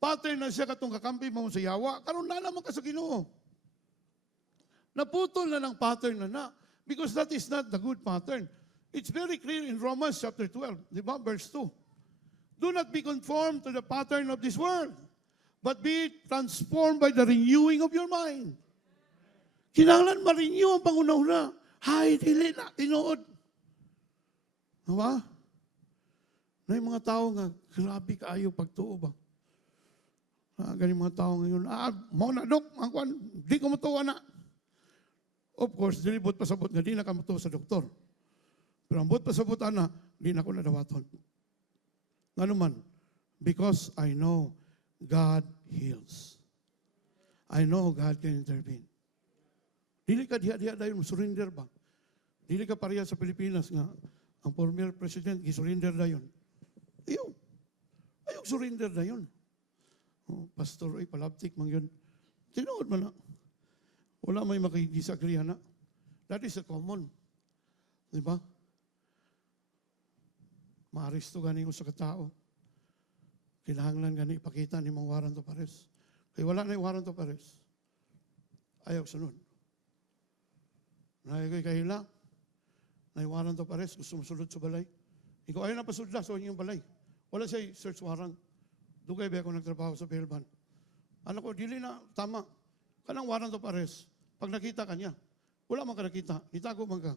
Pattern na siya katong kakampi mo sa yawa. Karon na naman ka sa Ginoo. Naputol na ng pattern na. Because that is not the good pattern. It's very clear in Romans chapter 12, di ba? Verse 2. Do not be conformed to the pattern of this world, but be transformed by the renewing of your mind. Kinahanglan ma-renew ang panguna-una. Hay, dili na, tinuod. Diba? Na yung mga tao nga, grabe kaayo pagtuo ba? Ganing mga tao ngayon, mau na, dok, di ko matuwa na. Of course, dilibot pasabot nga, di na ka matuwa sa doktor. Pero ang bot pasabot na, di na ko nadawaton. Nga naman, because I know God heals. I know God can intervene. Dili ka diha-diha dayon, surrender ba? Dili ka pareha sa Pilipinas nga, ang former president, gisurrender dayon. Ayaw surrender dayon. Oh, pastor, ay palabtik man yun. Tinuod man na. Wala may makidisagree na. That is a common. Di ba? Maaresto gani ko sa katao. Kinahanglan gani ipakita ni mga warrant of arrest. Kaya wala na yung warrant of arrest. Ayaw sunod. Nagay kahila. Na yung warrant of arrest, gusto masulod sa balay. Ikaw ayaw na pasudla sa inyong balay. Wala siya search warrant. Dugay ba ako nagtrabaho sa Pelban. Anak ko, dili na, tama. Kanang warrant of arrest. Pag nakita ka niya, wala man ka nakita, itago man ka.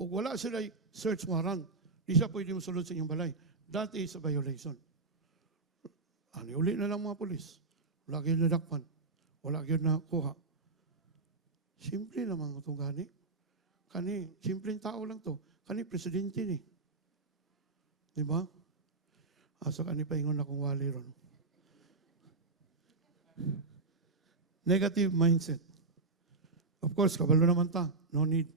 O wala sila search warrant, di siya pwede masulod sa inyong balay. That is a violation. Ano, uli na lang mga polis. Wala kayo nadakpan. Wala kayo nakuha. Simple naman itong gani. Kani, simpleng tao lang to. Kani, presidente ni. Diba? Asa kani paingon akong wali ron. Negative mindset. Of course, kabalo naman ta. No need.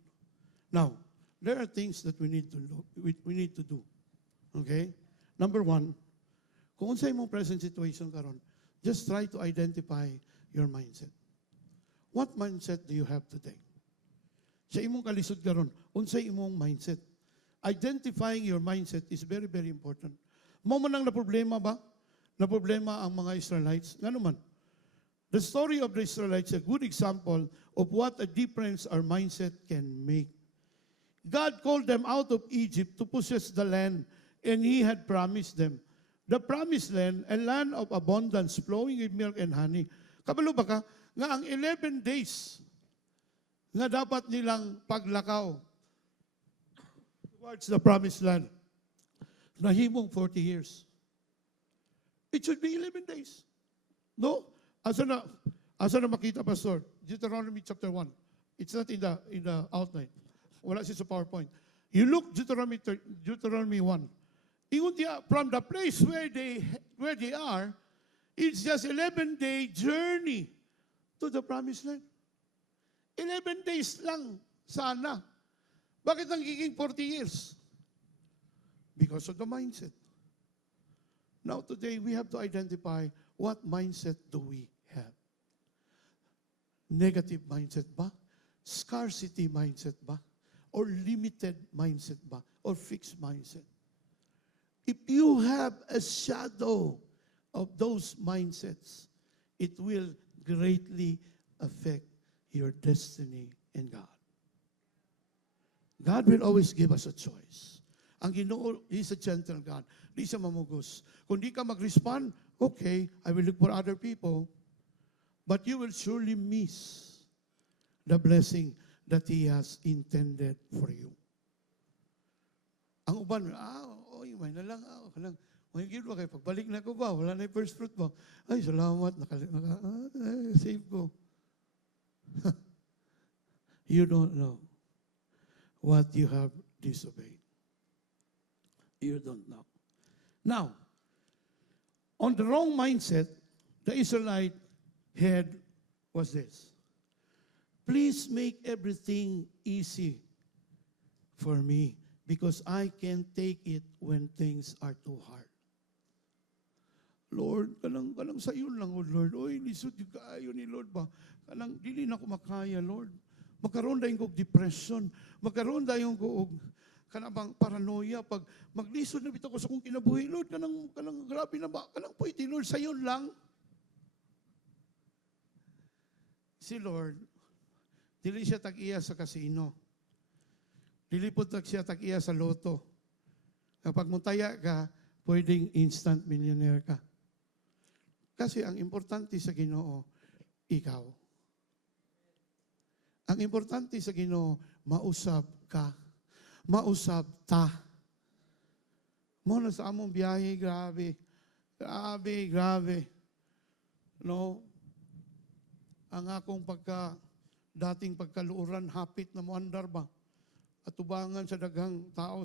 Now, there are things that we need to do. Okay? Number one, kung unsay mong present situation karon, just try to identify your mindset. What mindset do you have today? Sa imong kalisod karon, unsay imong mindset? Identifying your mindset is very, very important. Mo man ang na problema ba? Na problema ang mga Israelites? Nga naman. The story of the Israelites is a good example of what a difference our mindset can make. God called them out of Egypt to possess the land, and He had promised them. The promised land, a land of abundance, flowing with milk and honey. Kabalo ba ka? Nga ang 11 days nga dapat nilang paglakaw towards the promised land, nahimong 40 years. It should be 11 days. No? Asa na makita, Pastor? Deuteronomy chapter 1. It's not in the outline. Wala siya sa PowerPoint. You look Deuteronomy 1. Ingon diya, from the place where they are, It's just 11-day journey to the promised land. 11 days lang sana. Bakit nagiging 40 years? Because of the mindset. Now today, we have to identify what mindset do we have. Negative mindset ba? Scarcity mindset ba? Or limited mindset ba? Or fixed mindset? If you have a shadow of those mindsets, it will greatly affect your destiny in God. God will always give us a choice. Ang Ginoo, He's a gentle God. Di siya mamugos. Kung di ka mag-respond, okay, I will look for other people. But you will surely miss the blessing that He has intended for you. Ang uban, may na lang, may gilwa kayo, pagbalik na ko ba, wala na yung first fruit ba? Ay, salamat, save ko. You don't know what you have disobeyed. You don't know. Now, on the wrong mindset, the Israelite head was this. Please make everything easy for me because I can take it when things are too hard. Lord, kanang sa iyo lang, oh Lord. Oy, lisod yung kaayo ni Lord ba? Kanang dili na ko makaya, Lord. Magkaroon dayon kog depression. Magkaroon dayon kog kanang paranoia pag maglisod na bitaw ko sa kong kinabuhi, Lord. Kanang grabe na ba? Kanang pwede, Lord, sa iyo lang. Si Lord, dili siya tag-iya sa kasino. Dili po siya tag-iya sa loto. Kapag mutaya ka, pwedeng instant millionaire ka. Kasi ang importante sa Ginoo, ikaw. Ang importante sa Ginoo, mausab ka. Mausab ta. Muna sa among biyahe, grabe. Grabe. No? Ang akong dating pagkaluuran, hapit na moandar ba? At tubangan sa daghang tao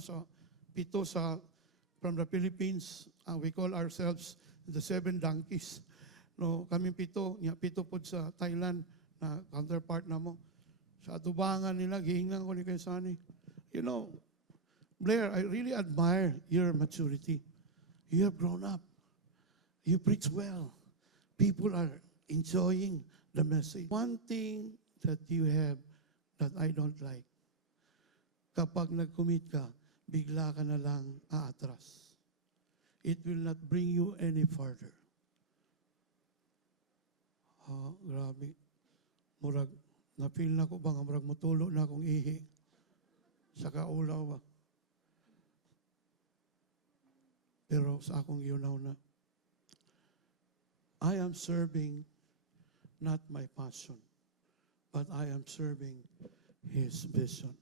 from the Philippines, we call ourselves the 7 donkeys. No, kami pito po sa Thailand na counterpart na mo. Sa tubangan nila, gihingan ko ni kay Sunny. You know, Blair, I really admire your maturity. You have grown up. You preach well. People are enjoying the message. One thing that you have that I don't like, kapag nag-commit ka, bigla ka na lang aatras. It will not bring you any further. Grabe. Murag, na-feel na ko ba nga murag mutulo na akong ihi sa kaulaw ba? Pero sa akong yunaw na, I am serving not my passion, but I am serving His vision.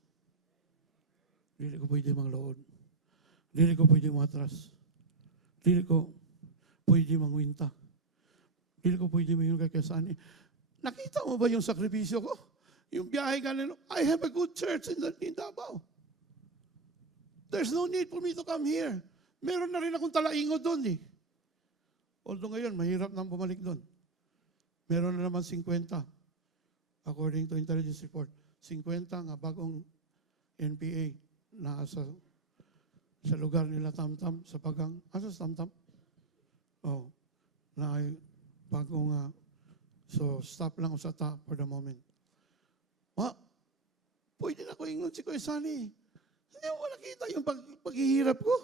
Dili ko pwede manglood. Dili ko pwede matras. Dili ko pwede mangwinta. Dili ko pwede mayroon kay Kasani. Nakita mo ba yung sakripisyo ko? Yung biyahe kanino? I have a good church in Davao. There's no need for me to come here. Meron na rin akong talaingo doon eh. Although ngayon, mahirap nang bumalik doon. Meron na naman 50. According to intelligence report. 50 nga bagong NPA na sa lugar nila Tamtam, sa Pagang. Asa sa Tamtam? Oh, na ay bagong so stop lang ako sa for the moment. Pwede na ko ingon si Kuya Sunny. Hindi mo nakita yung paghihirap ko.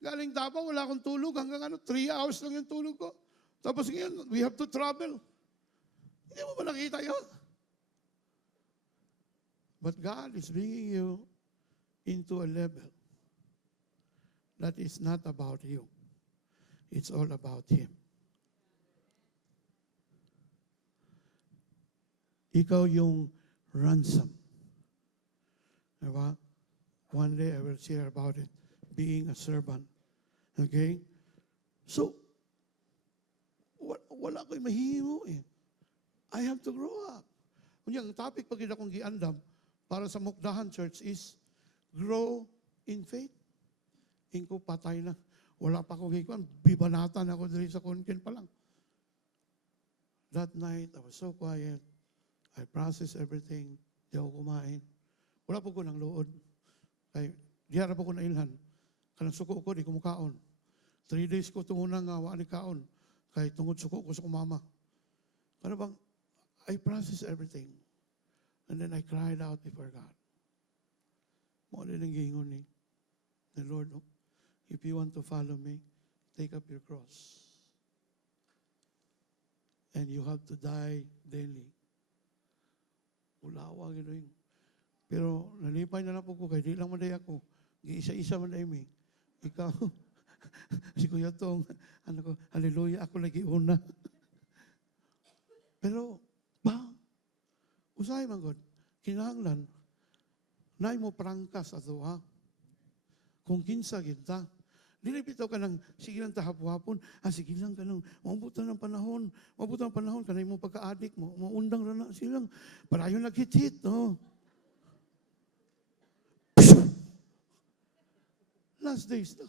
Galing Davao, wala akong tulog. Hanggang 3 hours lang yung tulog ko. Tapos ngayon, we have to travel. Hindi mo ba nakita yun? But God is bringing you into a level that is not about you. It's all about Him. Ikaw yung ransom. Diba? One day I will share about it. Being a servant. Okay? So, wala ko'y mahimo eh. I have to grow up. Kunyang topic pag akong giandam para sa Mukdahan Church is grow in faith. Ingko patay na. Wala pa akong hikuan. Bibanatan ako dali sa konken pa lang. That night, I was so quiet. I processed everything. Di ako kumain. Wala po ko ng lood. Kay, di harap ako na ilhan. Kanang suko ko, di ko mukaon. 3 days ko tungunang nga, wala ni kaon. Kay tungod suko ko sa kumama. Kano bang, I processed everything. And then I cried out before God. Mo din ang gingon ni Lord, no? If you want to follow me, take up your cross. And you have to die daily. Ulawa, gano'n. Pero nalipay na lang po ko, kaya di lang maday ako. Isa-isa man day mi. Ikaw, si Kuya Tong, ano ko, hallelujah, ako lagi una. Pero, usay man God, kinahanglan, na mo prangkas ato ha. Kung kinsa kita, dili bitaw ka ng sige lang tahapon, sige lang ka nang mabutan ng panahon, kanay mo pagka-adik mo, maundang ra na silang, parayon nag-hit-hit, no? Last days na.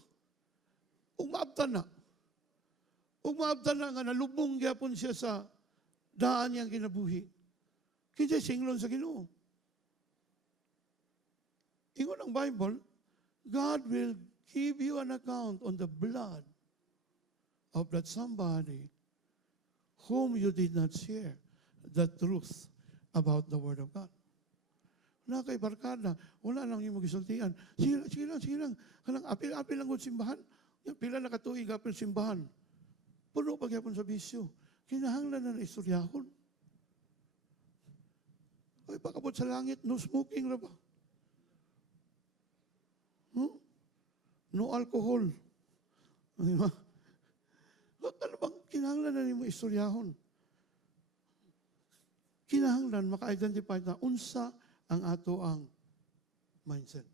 Umabtan na nga, nalubong gyapon siya sa daan niyang kinabuhi. Kaya singlon sa Ginoo. Ingon ang Bible, God will give you an account on the blood of that somebody whom you did not share the truth about the Word of God. Na kay barkada, wala lang yung magisultian. Sige lang. Kanang apil lang kung simbahan. Pila nakatuig apil simbahan. Puno pagyapon sa bisyo. Kinahanglan na istoryahon. Ay, pakabot sa langit, no smoking na ba? No alcohol. Ano bang kinahanglan na mo istoryahon? Kinahanglan maka-identify na unsa ang ato ang mindset.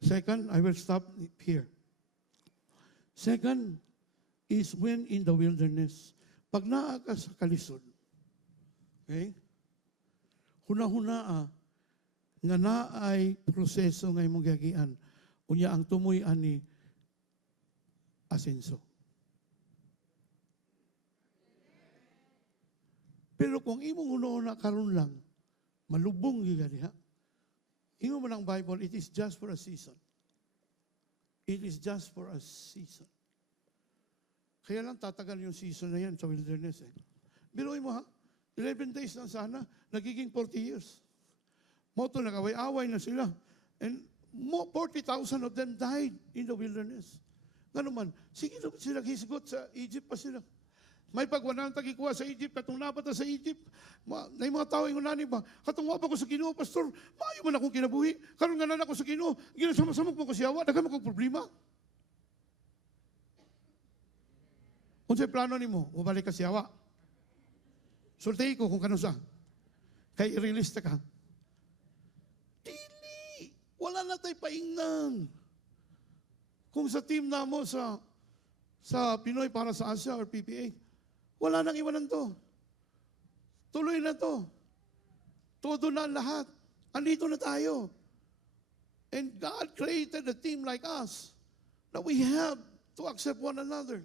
Second, I will stop here. Second is when in the wilderness. Pag naa ka sa kalisod, okay? Huna-huna nga naay proseso nga imong gagian. Unya ang tumoy ani asenso. Pero kung imong una karon lang, malubong gyud diha. Ingon man ang Bible, it is just for a season. It is just for a season. Kaya lang tatagal yung season na yan sa wilderness. Biruin mo ha, 11 days lang sana, nagiging 40 years. Moto nag-away-away na sila. And 40,000 of them died in the wilderness. Ganun man, sige na sila hisgot sa Egypt pa sila. May pagwanan tagikuha sa Egypt, katong napata sa Egypt. Na yung mga tao yung nani ba, katong wapa ko sa Ginoo, pastor, maayo man akong kinabuhi. Karon nga na ko sa Ginoo, ginasama-samok mo ko siyawa, daghan mo kong problema. Unsay plano nimo, mabalik ka siyawa. Sultay ko kung kanusa. Kay i-release ka. Dili, wala na tayo paingnan. Kung sa team na mo sa Pinoy para sa Asia or PPA, wala nang iwanan to. Tuloy na to. Todo na lahat. Andito na tayo. And God created a team like us that we have to accept one another.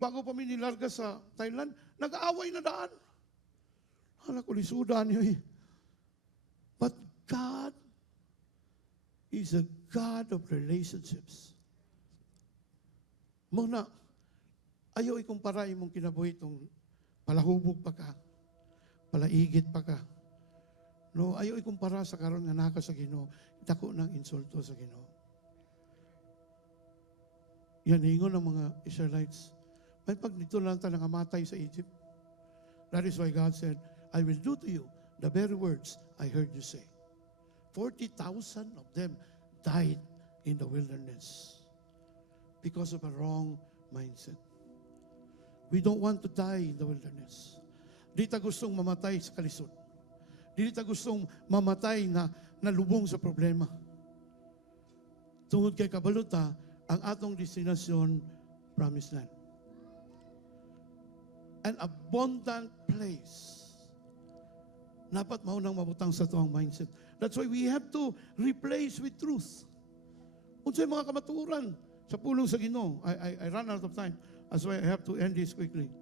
Bago pa nilarga sa Thailand, nag-aaway na daan. Hala ko, lisudan yun. But God is a God of relationships. Muna, ayaw ikumpara imong kinabuhi itong palahubog pa ka, palaigit pa ka. No, ayaw ikumpara sa karon nga naka sa Ginoo, dako ng insulto sa Ginoo. Yan ingon ng mga Israelites. May pag dito lang tayo nangamatay sa Egypt. That is why God said, I will do to you the very words I heard you say. 40,000 of them died in the wilderness because of a wrong mindset. We don't want to die in the wilderness. Di ta gustong mamatay sa kalisod. Di ta gustong mamatay na nalubong sa problema. Tungod kay kabaluta, ang atong destinasyon, promised land. An abundant place. Dapat maunang mabutang sa tuwang mindset. That's why we have to replace with truth. Unsay mga kamaturan sa pulong sa Ginoo. I run out of time. That's why I have to end this quickly.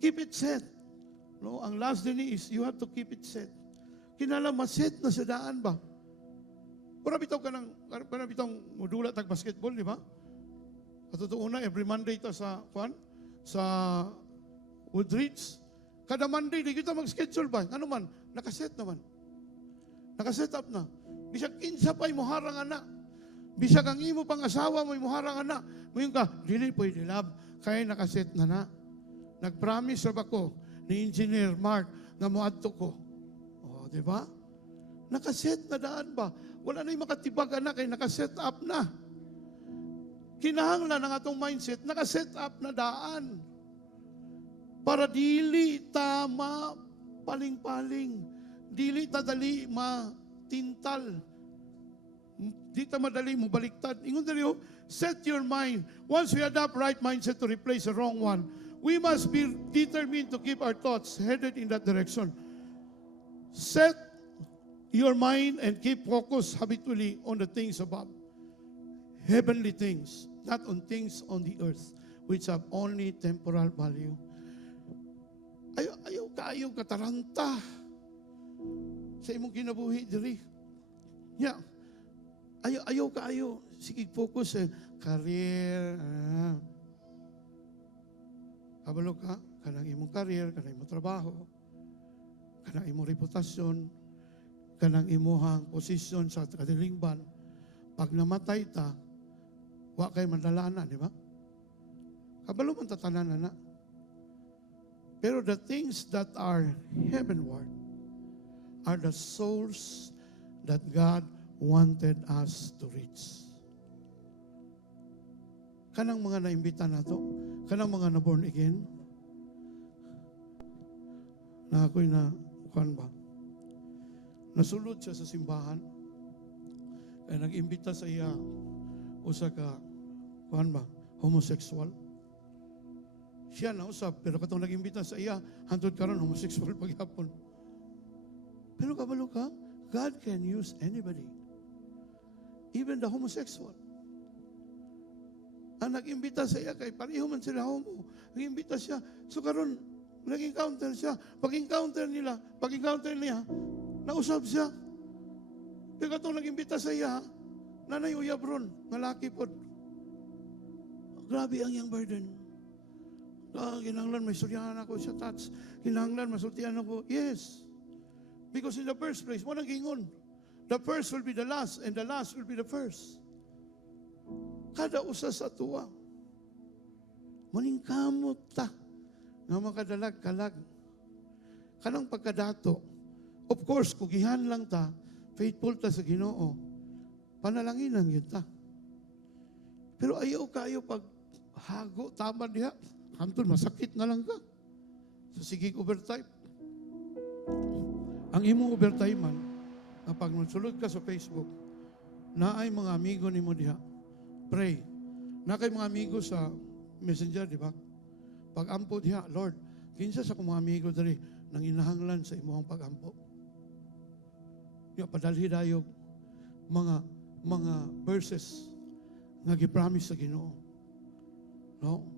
Keep it set. No, ang last din is you have to keep it set. Kinala maset na sa daan ba? Para bitaw ka ng, para bitaw modula tag basketball, di ba? At totoo na, every Monday ta sa, sa Woodridge. Kada Monday, di kita mag-schedule ba? Ano man, nakaset naman. Nakaset up na. Bisag kinsa pa'y muharang anak. Bisag ang imo pang asawa mo'y muharang anak. Ngayon ka, dili pwede love. Kaya nakaset na na. Nag-promise sa bako ni Engineer Mark nga muadto ko. O, di ba? Nakaset na daan ba? Wala na yung makatibag anak kay nakaset up na. Kinahanglan ang atong mindset, nakaset up na daan. Para dili tama paling-paling. Dili tadali matintal. Di ta madali mo baliktad. Ingon dali set your mind. Once we adopt right mindset to replace the wrong one, we must be determined to keep our thoughts headed in that direction. Set your mind and keep focus habitually on the things above. Heavenly things, not on things on the earth, which have only temporal value. Ayaw kataranta sa imong kinabuhi diri. Yeah. Ayaw. Sige, focus sa career. Kabalo ka, kanang imong career, kanang imong trabaho, kanang imong reputasyon, kanang imuhang posisyon sa kadilingban. Pag namatay ta, wa kay madalana, di ba? Kabalo man tatanan na. Pero the things that are heavenward are the souls that God wanted us to reach. Kanang mga naimbita na to, kanang mga na-born again, na ako'y nasulod siya sa simbahan, kaya nag-imbita sa iya, usa ka, homosexual. Siya na usap, pero katong nag-imbita sa iya, hantod karon homosexual paghapon. Pero kabalo ka, God can use anybody. Even the homosexual. Ang nag-imbita sa iya, kay pareho man sila homo. Nag-imbita siya. So karon nag-encounter siya. Pag-encounter niya, nausap siya. Pero katong nag-imbita sa iya, nanay uyab ron, ngalaki pod. Grabe ang iyang burden. Kinahanglan may suryahan ako sa touch. Kinahanglan masultihan ako. Yes. Because in the first place, mo nang gingon. The first will be the last, and the last will be the first. Kada usa sa tuwa. Maningkamot ta nga makadalag-kalag. Kanang pagkadato. Of course, kugihan lang ta, faithful ta sa Ginoo. Panalanginan yun ta. Pero ayaw pag hago, tama diha. Hantun, masakit na lang ka. So, sige, overtime. Ang imong overtime man, kapag nagsulod ka sa Facebook, na ay mga amigo ni mo diha, pray. Na kay mga amigo sa messenger, di ba? Pag-ampo diha, Lord, kinsa sa kong mga amigo dari nang inahanglan sa imong pag-ampo. Yung padalhi dayog, mga verses nga gipromise sa Ginoo. No?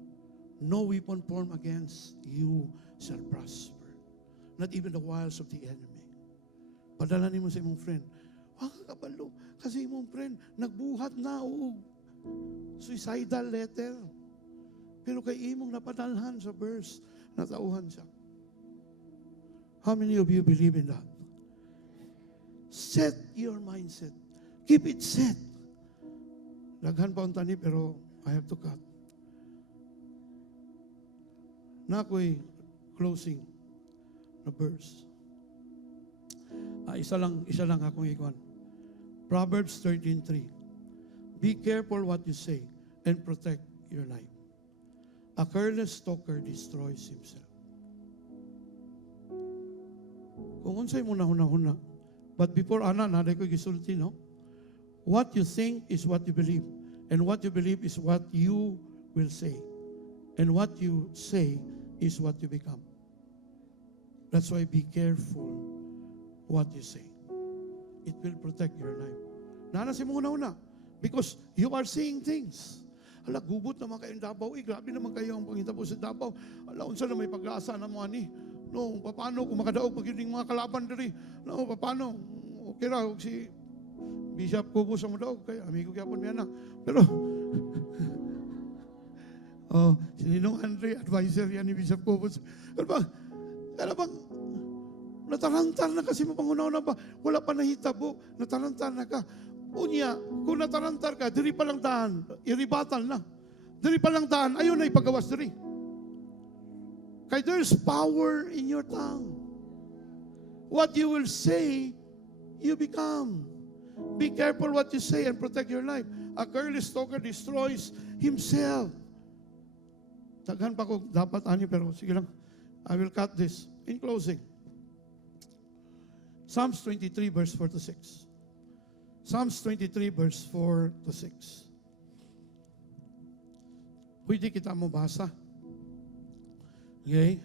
No weapon formed against you shall prosper. Not even the wiles of the enemy. Padala mo sa imong friend. Wag ka kabalo. Kasi imong friend, nagbuhat na og suicidal letter. Pero kay imong napadalhan sa verse, natauhan siya. How many of you believe in that? Set your mindset. Keep it set. Laghan pa ang tani, pero I have to cut. Na ako'y closing na verse. Isa lang akong ikuan. Proverbs 13:3. Be careful what you say and protect your life. A careless talker destroys himself. Kung unsay mo nahuna-huna. But before naday ko gisulti, no? What you think is what you believe. And what you believe is what you will say. And what you say is what you become. That's why be careful what you say. It will protect your life. Nana si muna una. Because you are seeing things. Hala, gubot naman kayo Davao. Grabe naman kayo ang pangitabo sa Davao. Hala, unsa na may pag-asa na mo ani. No, paano kung makadaog pag yun mga kalaban diri? No, paano? Okay ra, si Bishop Kubo sa mo daw. Kaya, amigo kaya po niya na. Pero, si Ninong Andre, advisor yan ni Bishop Kubo. Kaya bang, natarantar na kasi mapangunaw na ba? Wala pa nahitabo, natarantar na ka. Unya, kung natarantar ka, diri pa lang daan, iribatal na. Diri pa lang daan, ayun na ipagawas diri. Kaya there's power in your tongue. What you will say, you become. Be careful what you say and protect your life. A careless talker destroys himself. Taghan pa ko dapat ani pero sige lang. I will cut this. In closing, Psalms 23 verse 4 to 6. Psalms 23 verse 4 to 6. Pwede kita mo basa. Okay?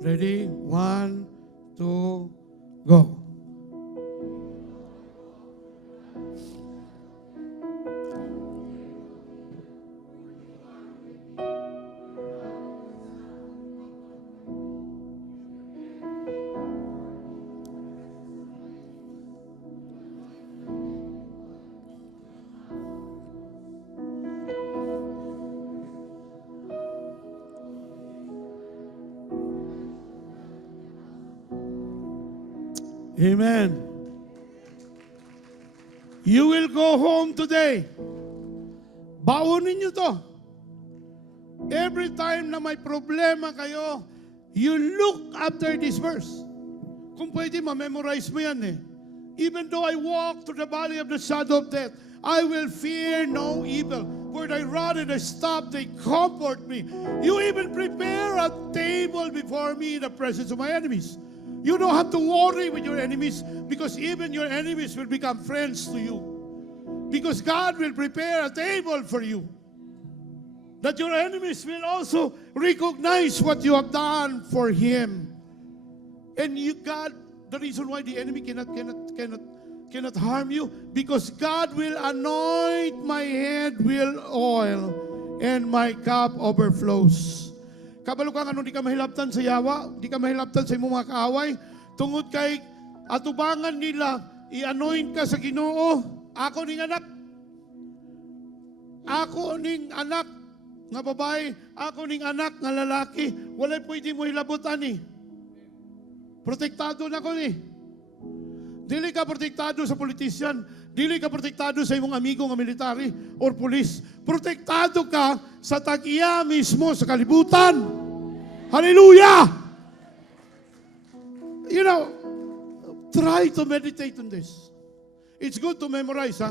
Ready? 1, 2, go. Amen. You will go home today. Baunin niyo to. Every time na may problema kayo, you look after this verse. Kung pwede, ma-memorize mo yan eh. Even though I walk through the valley of the shadow of death, I will fear no evil. For thy rod and thy staff, they comfort me. You even prepare a table before me in the presence of my enemies. You don't have to worry with your enemies because even your enemies will become friends to you. Because God will prepare a table for you. That your enemies will also recognize what you have done for Him. And you, God, the reason why the enemy cannot harm you, because God will anoint my head with oil and my cup overflows. Kabalo ka, di ka mahilaptan sa yawa, di ka mahilaptan sa imong mga kaaway, tungod kay atubangan nila, i-anoint ka sa Ginoo, ako ning anak nga babae, ako ning anak nga lalaki, walay pwede mo hilabutan ni. Protektado na ko ni. Dili ka protektado sa politisyan, dili ka protektado sa imong amigo nga military or pulis. Protektado ka sa tag-iya mismo sa kalibutan. Hallelujah! You know, try to meditate on this. It's good to memorize,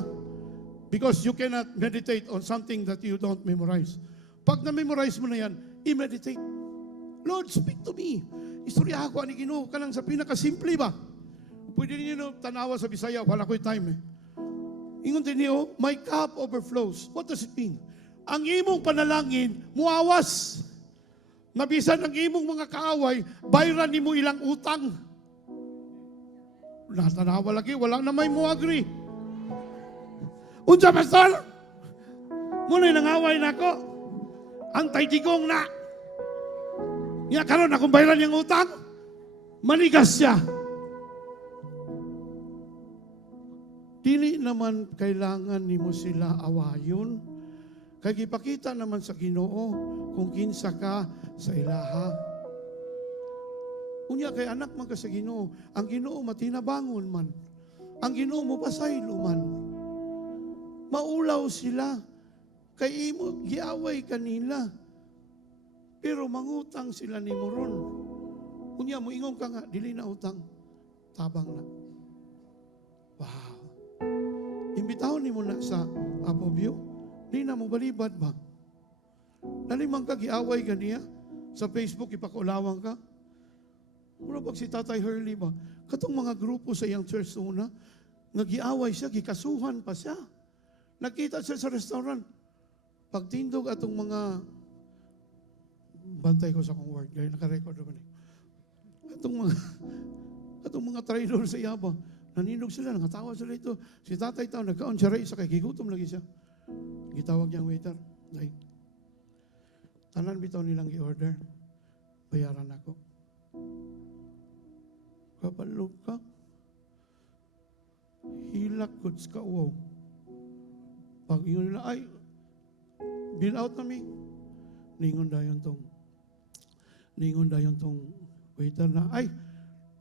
because you cannot meditate on something that you don't memorize. Pag na-memorize mo na yan, i-meditate. Lord, speak to me. Istorya ako, ani Ginoo, ka lang sa pinakasimple ba? Pwede niyo tanawa sa Bisaya, wala ko'y time eh. Ingon din niyo, my cup overflows. What does it mean? Ang imong panalangin, muawas. Nabisan ang imong mga kaaway, bayran ni mo ilang utang. Natanawa lagi, wala na may mo agree. Unsa, pastor? Muna'y nangaway na ako. Antay-tigong na. Nga karon akong bayran yung utang, manigas siya. Dili naman kailangan nimo sila awayon. Kaya ipakita naman sa Ginoo kung kinsa ka sa ilaha. Unya kay anak man ka sa Ginoo, ang Ginoo matinabangon man. Ang Ginoo mo pasaylo man. Maulaw sila. Kay imo giaway kanila. Pero mangutang sila nimo ron. Unya mo ingon ka nga dili na utang. Tabang na. Wow. Imbitahon nimo na sa Apobyo. Di na mo balibad ba? Nalimang ka, giaway ka niya. Sa Facebook, ipakulawang ka. Mura pag si Tatay Hurley ba? Katong mga grupo sa iyang church una, nagiaway siya, gikasuhan pa siya. Nakita siya sa restaurant. Pagtindog atong mga, bantay ko sa kong word, gaya nakarecord naman eh. Atong mga traidor sa iya ba? Nanindog sila, nangatawa sila ito. Si Tatay tao, nagkaon siya rin, isa kay gigutom lagi siya. Gitawag niyang waiter, "Day, tanan bitaw nilang i-order. Bayaran ako." Kapalog ka. Hilak goods ka, wow. Pag ingon nila, "Ay, bill out na mi." Ningon dayon tong waiter na, "Ay,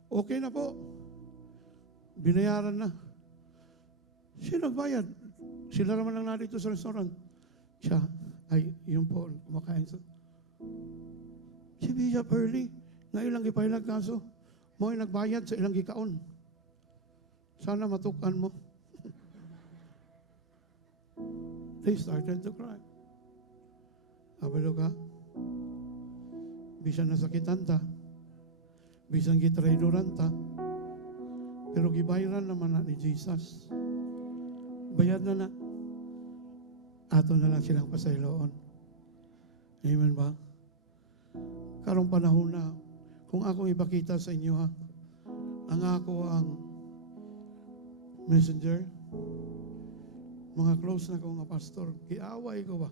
okay na po. Binayaran na." Siya nagbayad. Sila naman lang narito sa restaurant. Siya, "Ay, yun po, kumakain sa..." Si Bishop Early, na ilang gipailag kaso, mo'y nagbayad sa ilang gikaon. Sana matukan mo. They started to cry. Abalo ka, bisan nasakitan ta, bisan gitraidoran ta, pero gibayran naman na ni Jesus. Bayad na. Ato na lang silang pasayloon. Amen ba? Karong panahon na, kung akong ipakita sa inyo ha, ang ako ang messenger, mga close na ko nga pastor, kiaway ko ba?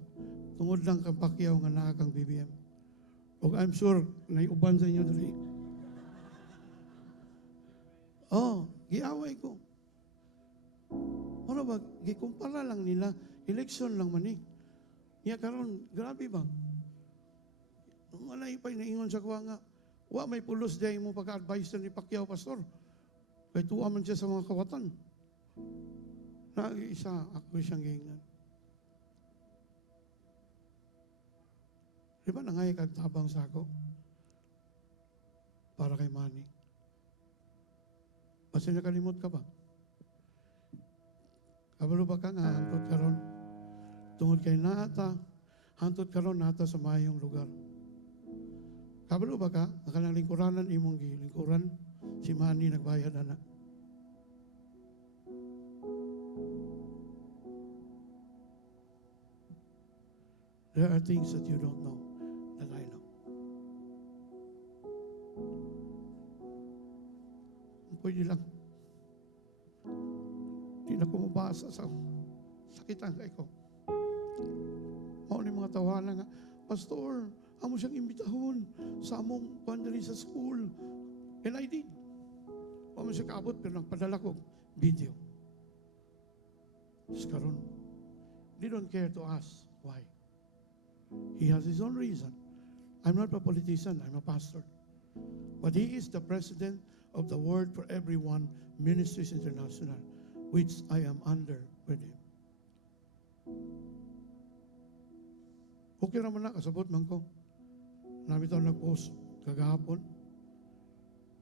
Tungod lang kang pakyaw nga naa kang BBM. O I'm sure, naiuban sa inyo dali. Oh, giaway ko. Ano ba, gikumpara lang nila, eleksyon lang man eh. Niya karon, grabe ba? Walay pa'y naingon sa kuha nga, wa may pulos dahil mo pagka-advise ni Pacquiao, pastor. Kaya tuwa man siya sa mga kawatan. Nag-isa, ako siyang gingan. Di ba nangay kagtabang sa ako? Para kay Manny. Basta nakalimot ka ba? Kabalo ba ka nga, hantod karon? Tungod kay naata, hantod karon nata sa mayong lugar. Kabalo ba ka? Nakalang lingkuranan imong gilingkuran, si Manny nagbayad na. There are things that you don't know that I know. Pwede lang. Di na ko mabasa sa sakitan kay ko. Mao ni mga tawanan nga, pastor, amo siyang imbitahon sa among pandali sa school. And I did. Amo siya kaabot, pero nagpadala ko video. Tapos karon, they don't care to ask why. He has his own reason. I'm not a politician, I'm a pastor. But he is the president of the Word for Everyone Ministries International, which I am under with him. Okay naman na, kasabot man ko. Namin ito nag-post kagahapon.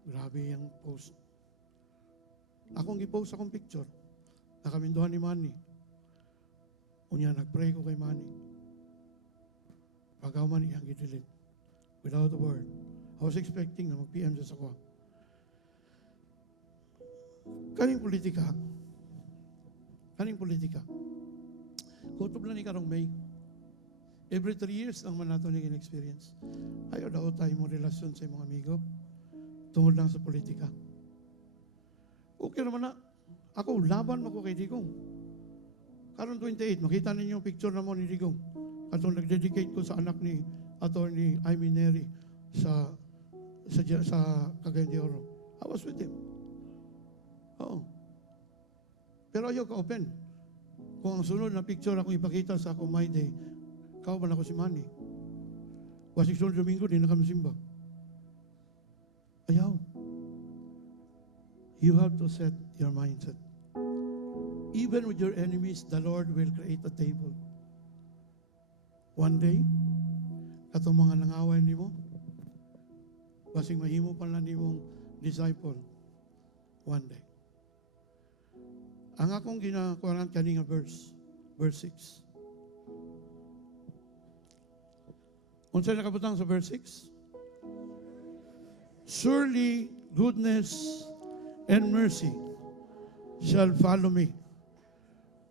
Grabe yung post. Akong i-post akong picture. Nakaminduhan ni Manny. Unya, nag-pray ko kay Manny. Pagaw man iyang i-delete. Without a word. I was expecting na mag-PM siya sa kuha. Kaning politika. Kutob lang ni karong May. Every 3 years lang man nato naging experience. Ayaw daw tayo mong relasyon sa imong amigo. Tungod lang sa politika. Okay naman na. Ako, laban mo ko kay Digong. Karon 28, makita ninyo yung picture na mo ni Digong. Atong nag-dedicate ko sa anak ni Attorney Amy Neri sa Cagayan de Oro. I was with him. Oo. Pero ayaw ka-open. Kung ang sunod na picture akong ipakita sa akong My Day, kauban ako si Manny. Wasik sunod Domingo, di na kami simba. Ayaw. You have to set your mindset. Even with your enemies, the Lord will create a table. One day, katong mga nangaway nimo, basing mahimo pa lang nimong disciple. One day. Ang akong ginakuhaan kaninga verse 6. Unsa nakabutang sa verse 6? Surely goodness and mercy shall follow me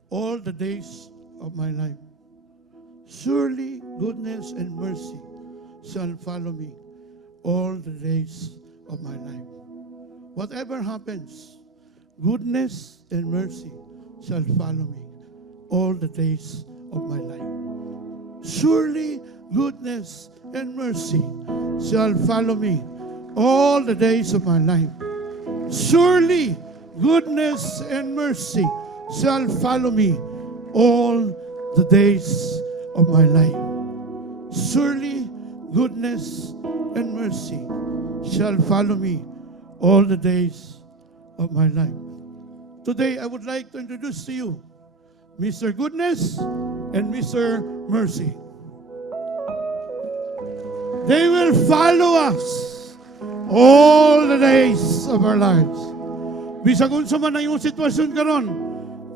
all the days of my life. Surely goodness and mercy shall follow me all the days of my life. Whatever happens, goodness and mercy shall follow me all the days of my life. Surely goodness and mercy shall follow me all the days of my life. Surely goodness and mercy shall follow me all the days of my life. Surely goodness and mercy shall follow me all the days of my life. Today, I would like to introduce to you Mr. Goodness and Mr. Mercy. They will follow us all the days of our lives. Bisag unsa man ang iyong sitwasyon karon,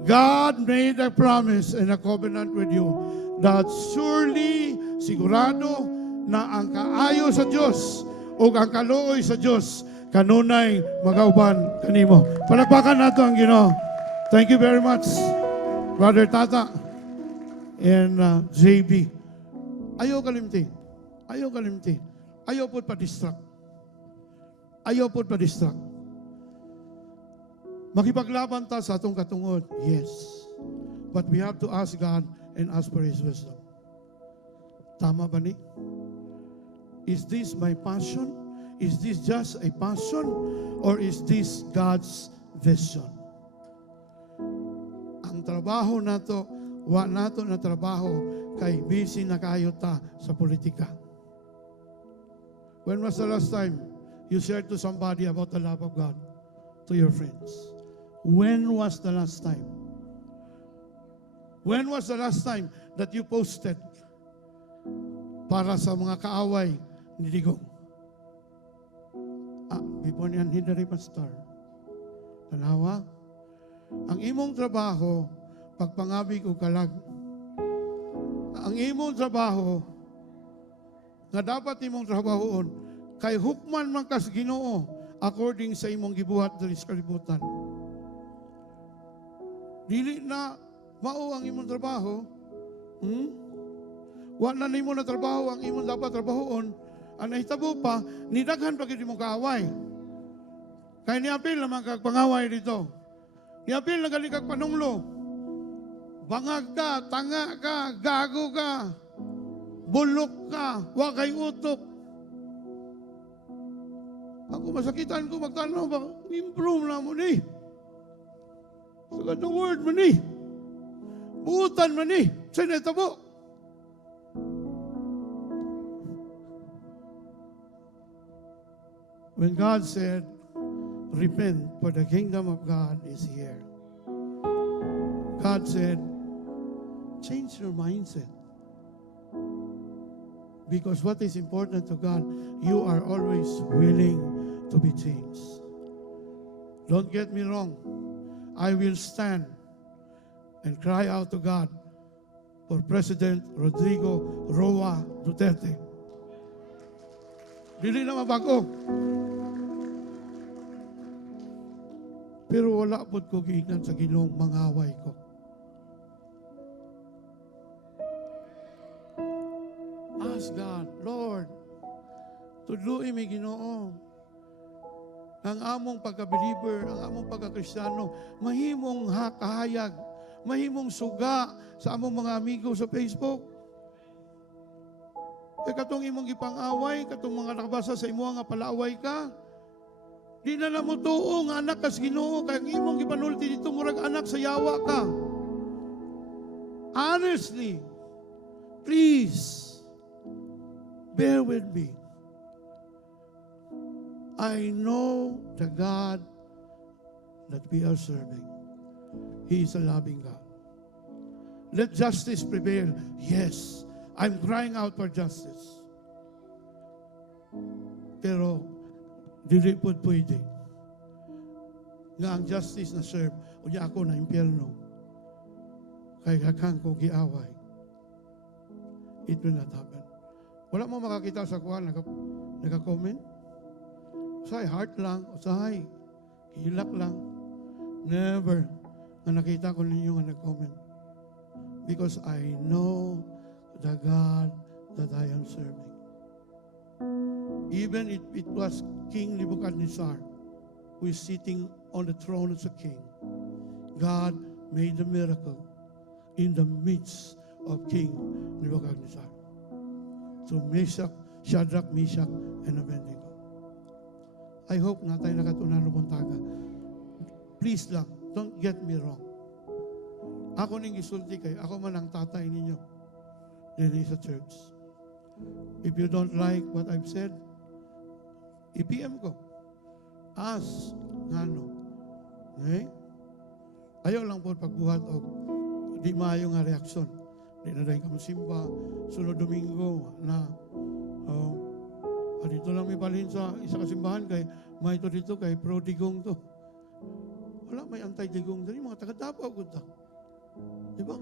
God made a promise and a covenant with you that surely, sigurado, na ang kaayo sa Diyos o ang kaluoy sa Diyos kanunay magauban kanimo. Palakpakan nato ang Ginoo. Thank you very much, Brother Tata and JB. Ayaw kalimti. Ayaw kalimti. Ayaw po pa-distract. Ayaw po pa-distract. Makipaglaban ta sa atong katungod, yes. But we have to ask God and ask for His wisdom. Tama ba ni? Is this my passion? Is this just a passion? Or is this God's vision? Ang trabaho nato, wa nato na trabaho, kay busy na kayo ta sa politika. When was the last time you shared to somebody about the love of God? To your friends. When was the last time? When was the last time that you posted para sa mga kaaway ni Digong? Before niyan, Hillary Pastor. Tanawa, ang imong trabaho, pagpangabig o kalag. Ang imong trabaho, nga dapat imong trabahoon, kay hukman man kas Ginoo, according sa imong gibuhat diri sa kalibutan. Dili na mao ang imong trabaho, wa na nimo na trabaho ang imong dapat trabahoon, ang nahitabo pa, nidaghan pa gid imong kaaway. Kaya niapil naman kag pangaway dito. Niapil na gali kag panunglo. Bangag ka, tanga ka, gago ka, bulok ka, wa kay utok. Ako masakitan ko magtanaw ba, improve na mo ni. Sagad na word mo ni. Buutan mo ni. Sa netabo. When God said, repent, for the kingdom of God is here. God said, change your mindset. Because what is important to God, you are always willing to be changed. Don't get me wrong. I will stand and cry out to God for President Rodrigo Roa Duterte. Dili na mabago. Pero wala po ko giingnan sa Ginoong mangaway ko. Ask God, Lord, tudluin mi Ginoo. Ang among pagka-believer, ang among pagka-Kristiyano, mahimong kahayag, mahimong suga sa among mga amigo sa Facebook. Kaya katong imong ipang-away, katong mga nakabasa sa imo nga palaaway ka, di na mo tuo nga anak kas Ginoo, kaya ang imong ipanulti dito murag anak sa yawa ka. Honestly, please, bear with me. I know the God that we are serving. He is a loving God. Let justice prevail. Yes, I'm crying out for justice. Pero, dili po pwede nga ang justice na serve o niya ako na impyerno kay hakang ko giaway. It will not happen. Wala mo makakita sa kuha naka-comment? Usahay heart lang, usahay hilak lang. Never na nakita ko ninyo nga nag-comment. Because I know the God that I am serving. Even if it was King Nebuchadnezzar who is sitting on the throne as a king, God made a miracle in the midst of King Nebuchadnezzar. So Shadrach, Meshach, and Abednego. I hope na tayo nakatunan ng buntaga. Please lang, don't get me wrong. Ako ning gisulti kayo, ako man ang tatay ninyo din sa church. If you don't like what I've said, i-PM ko. Ask, ngano. Okay? Ayaw lang po pagbuhat o di maayo nga reaksyon. Di na dahil kamusimba, sunod Domingo na dito lang may balhin sa isa kasimbahan kay may ito dito kay pro-digong to. Wala, may anti-digong dali, mga taga-Davao ko ta. Diba?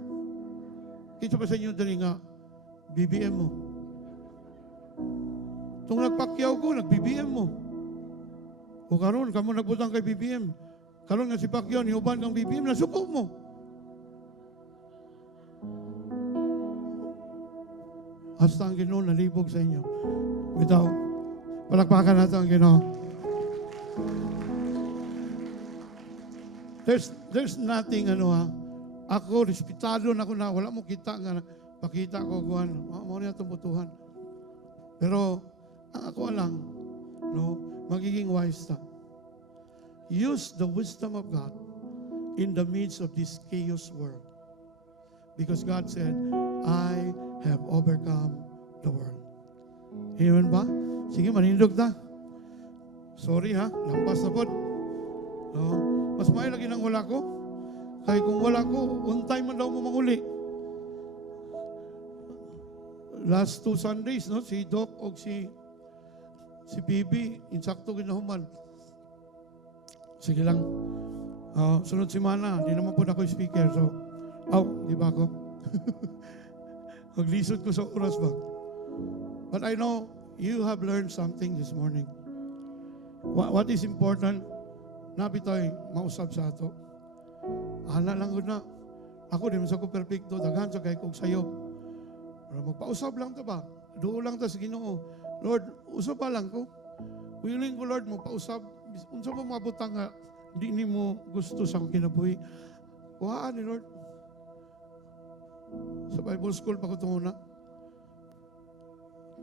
Kita pa sa inyo dali nga, BBM mo. Itong nagpakyaw ko, nag-BBM mo. O karon, kamo nagbutang kay BBM. Karon nga si Pacquiao, niuban kang BBM, nasuko mo. Hasta ang Ginoo nalibog sa inyo. Bitaw, palakpakan natin ang Ginoo. There's nothing, ako, respetado na ako na, wala mo kita nga, pakita ko, kuhan, mo niya tumbutuhan. Pero, ang ako lang, magiging wise ta. Use the wisdom of God in the midst of this chaos world. Because God said, I have overcome the world. Amen ba? Sige, manindog ta. Sorry ha, lampas na po. Mas may lagi nang wala ko. Kaya kung wala ko, on time man daw mo manguli. Last 2 Sundays, si Doc o si Bibi, insakto ginahuman. Sige lang. Sunod semana, di naman po na ako speaker. So, di ba ako? Maglisod ko sa oras ba? But I know you have learned something this morning. What is important, napitoy, mausap sa ato. Hala lang ko na. Ako, di man sa ko perfecto. Daghan sa kay kong sayo. Magpausap lang to ba? Doon lang to sa Ginoo. Lord, usap pa lang ko. Willing ko, Lord, magpausap. Unsa mo mabutang nga, di ni mo gusto sa kinabuhi. Kuhaan ni Lord. Sa Bible school pa ko ito muna.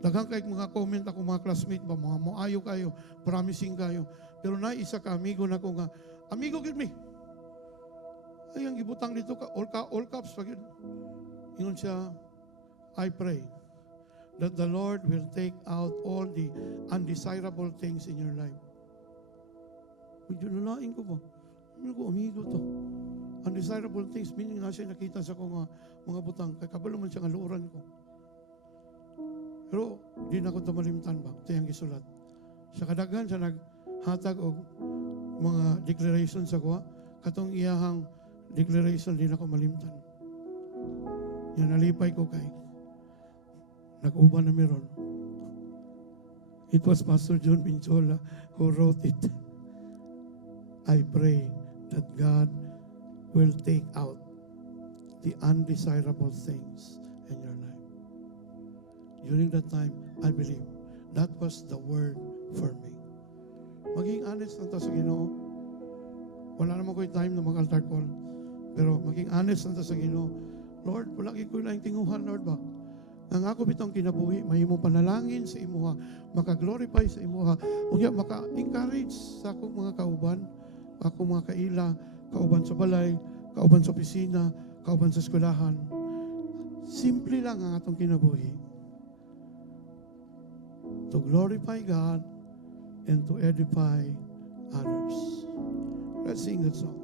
Daghang kay mga comment ako mga classmate ba, mga moayo kayo, promising kayo. Pero na isa ka amigo na ko nga, amigo give me. Ay, ang gibutang dito ka, all caps pag yun. Ingon siya, I pray that the Lord will take out all the undesirable things in your life. Medyo nalaing ko ba? Amigo to. Undesirable things, meaning nga siya nakita sa mga butang. Kaya kabalo man siya nga luuran ko. Pero, di na ko ito malimtan ba? Ito yung gisulat. Sa kadaghan, siya naghatag og mga declaration sa kuha. Katong iyahang declaration, di na ko malimtan. Yan, nalipay ko kay. Nag-uban na meron. It was Pastor John Pinchola who wrote it. I pray that God will take out the undesirable things in your life. During that time, I believe that was the word for me. Maging honest lang ta sa Ginoo. Wala naman ko yung time na mag-altar call. Pero maging honest lang ta sa Ginoo. Lord, wala ko na yung tinguhan, Lord ba? Ang ako bitong kinabuhi, mahimo panalangin sa imuha, maka-glorify sa imuha, ug maka-encourage sa akong mga kauban, akong mga kaila, kauban sa balay, kauban sa opisina, kauban sa eskwelahan. Simple lang ang atong kinabuhi. To glorify God and to edify others. Let's sing that song.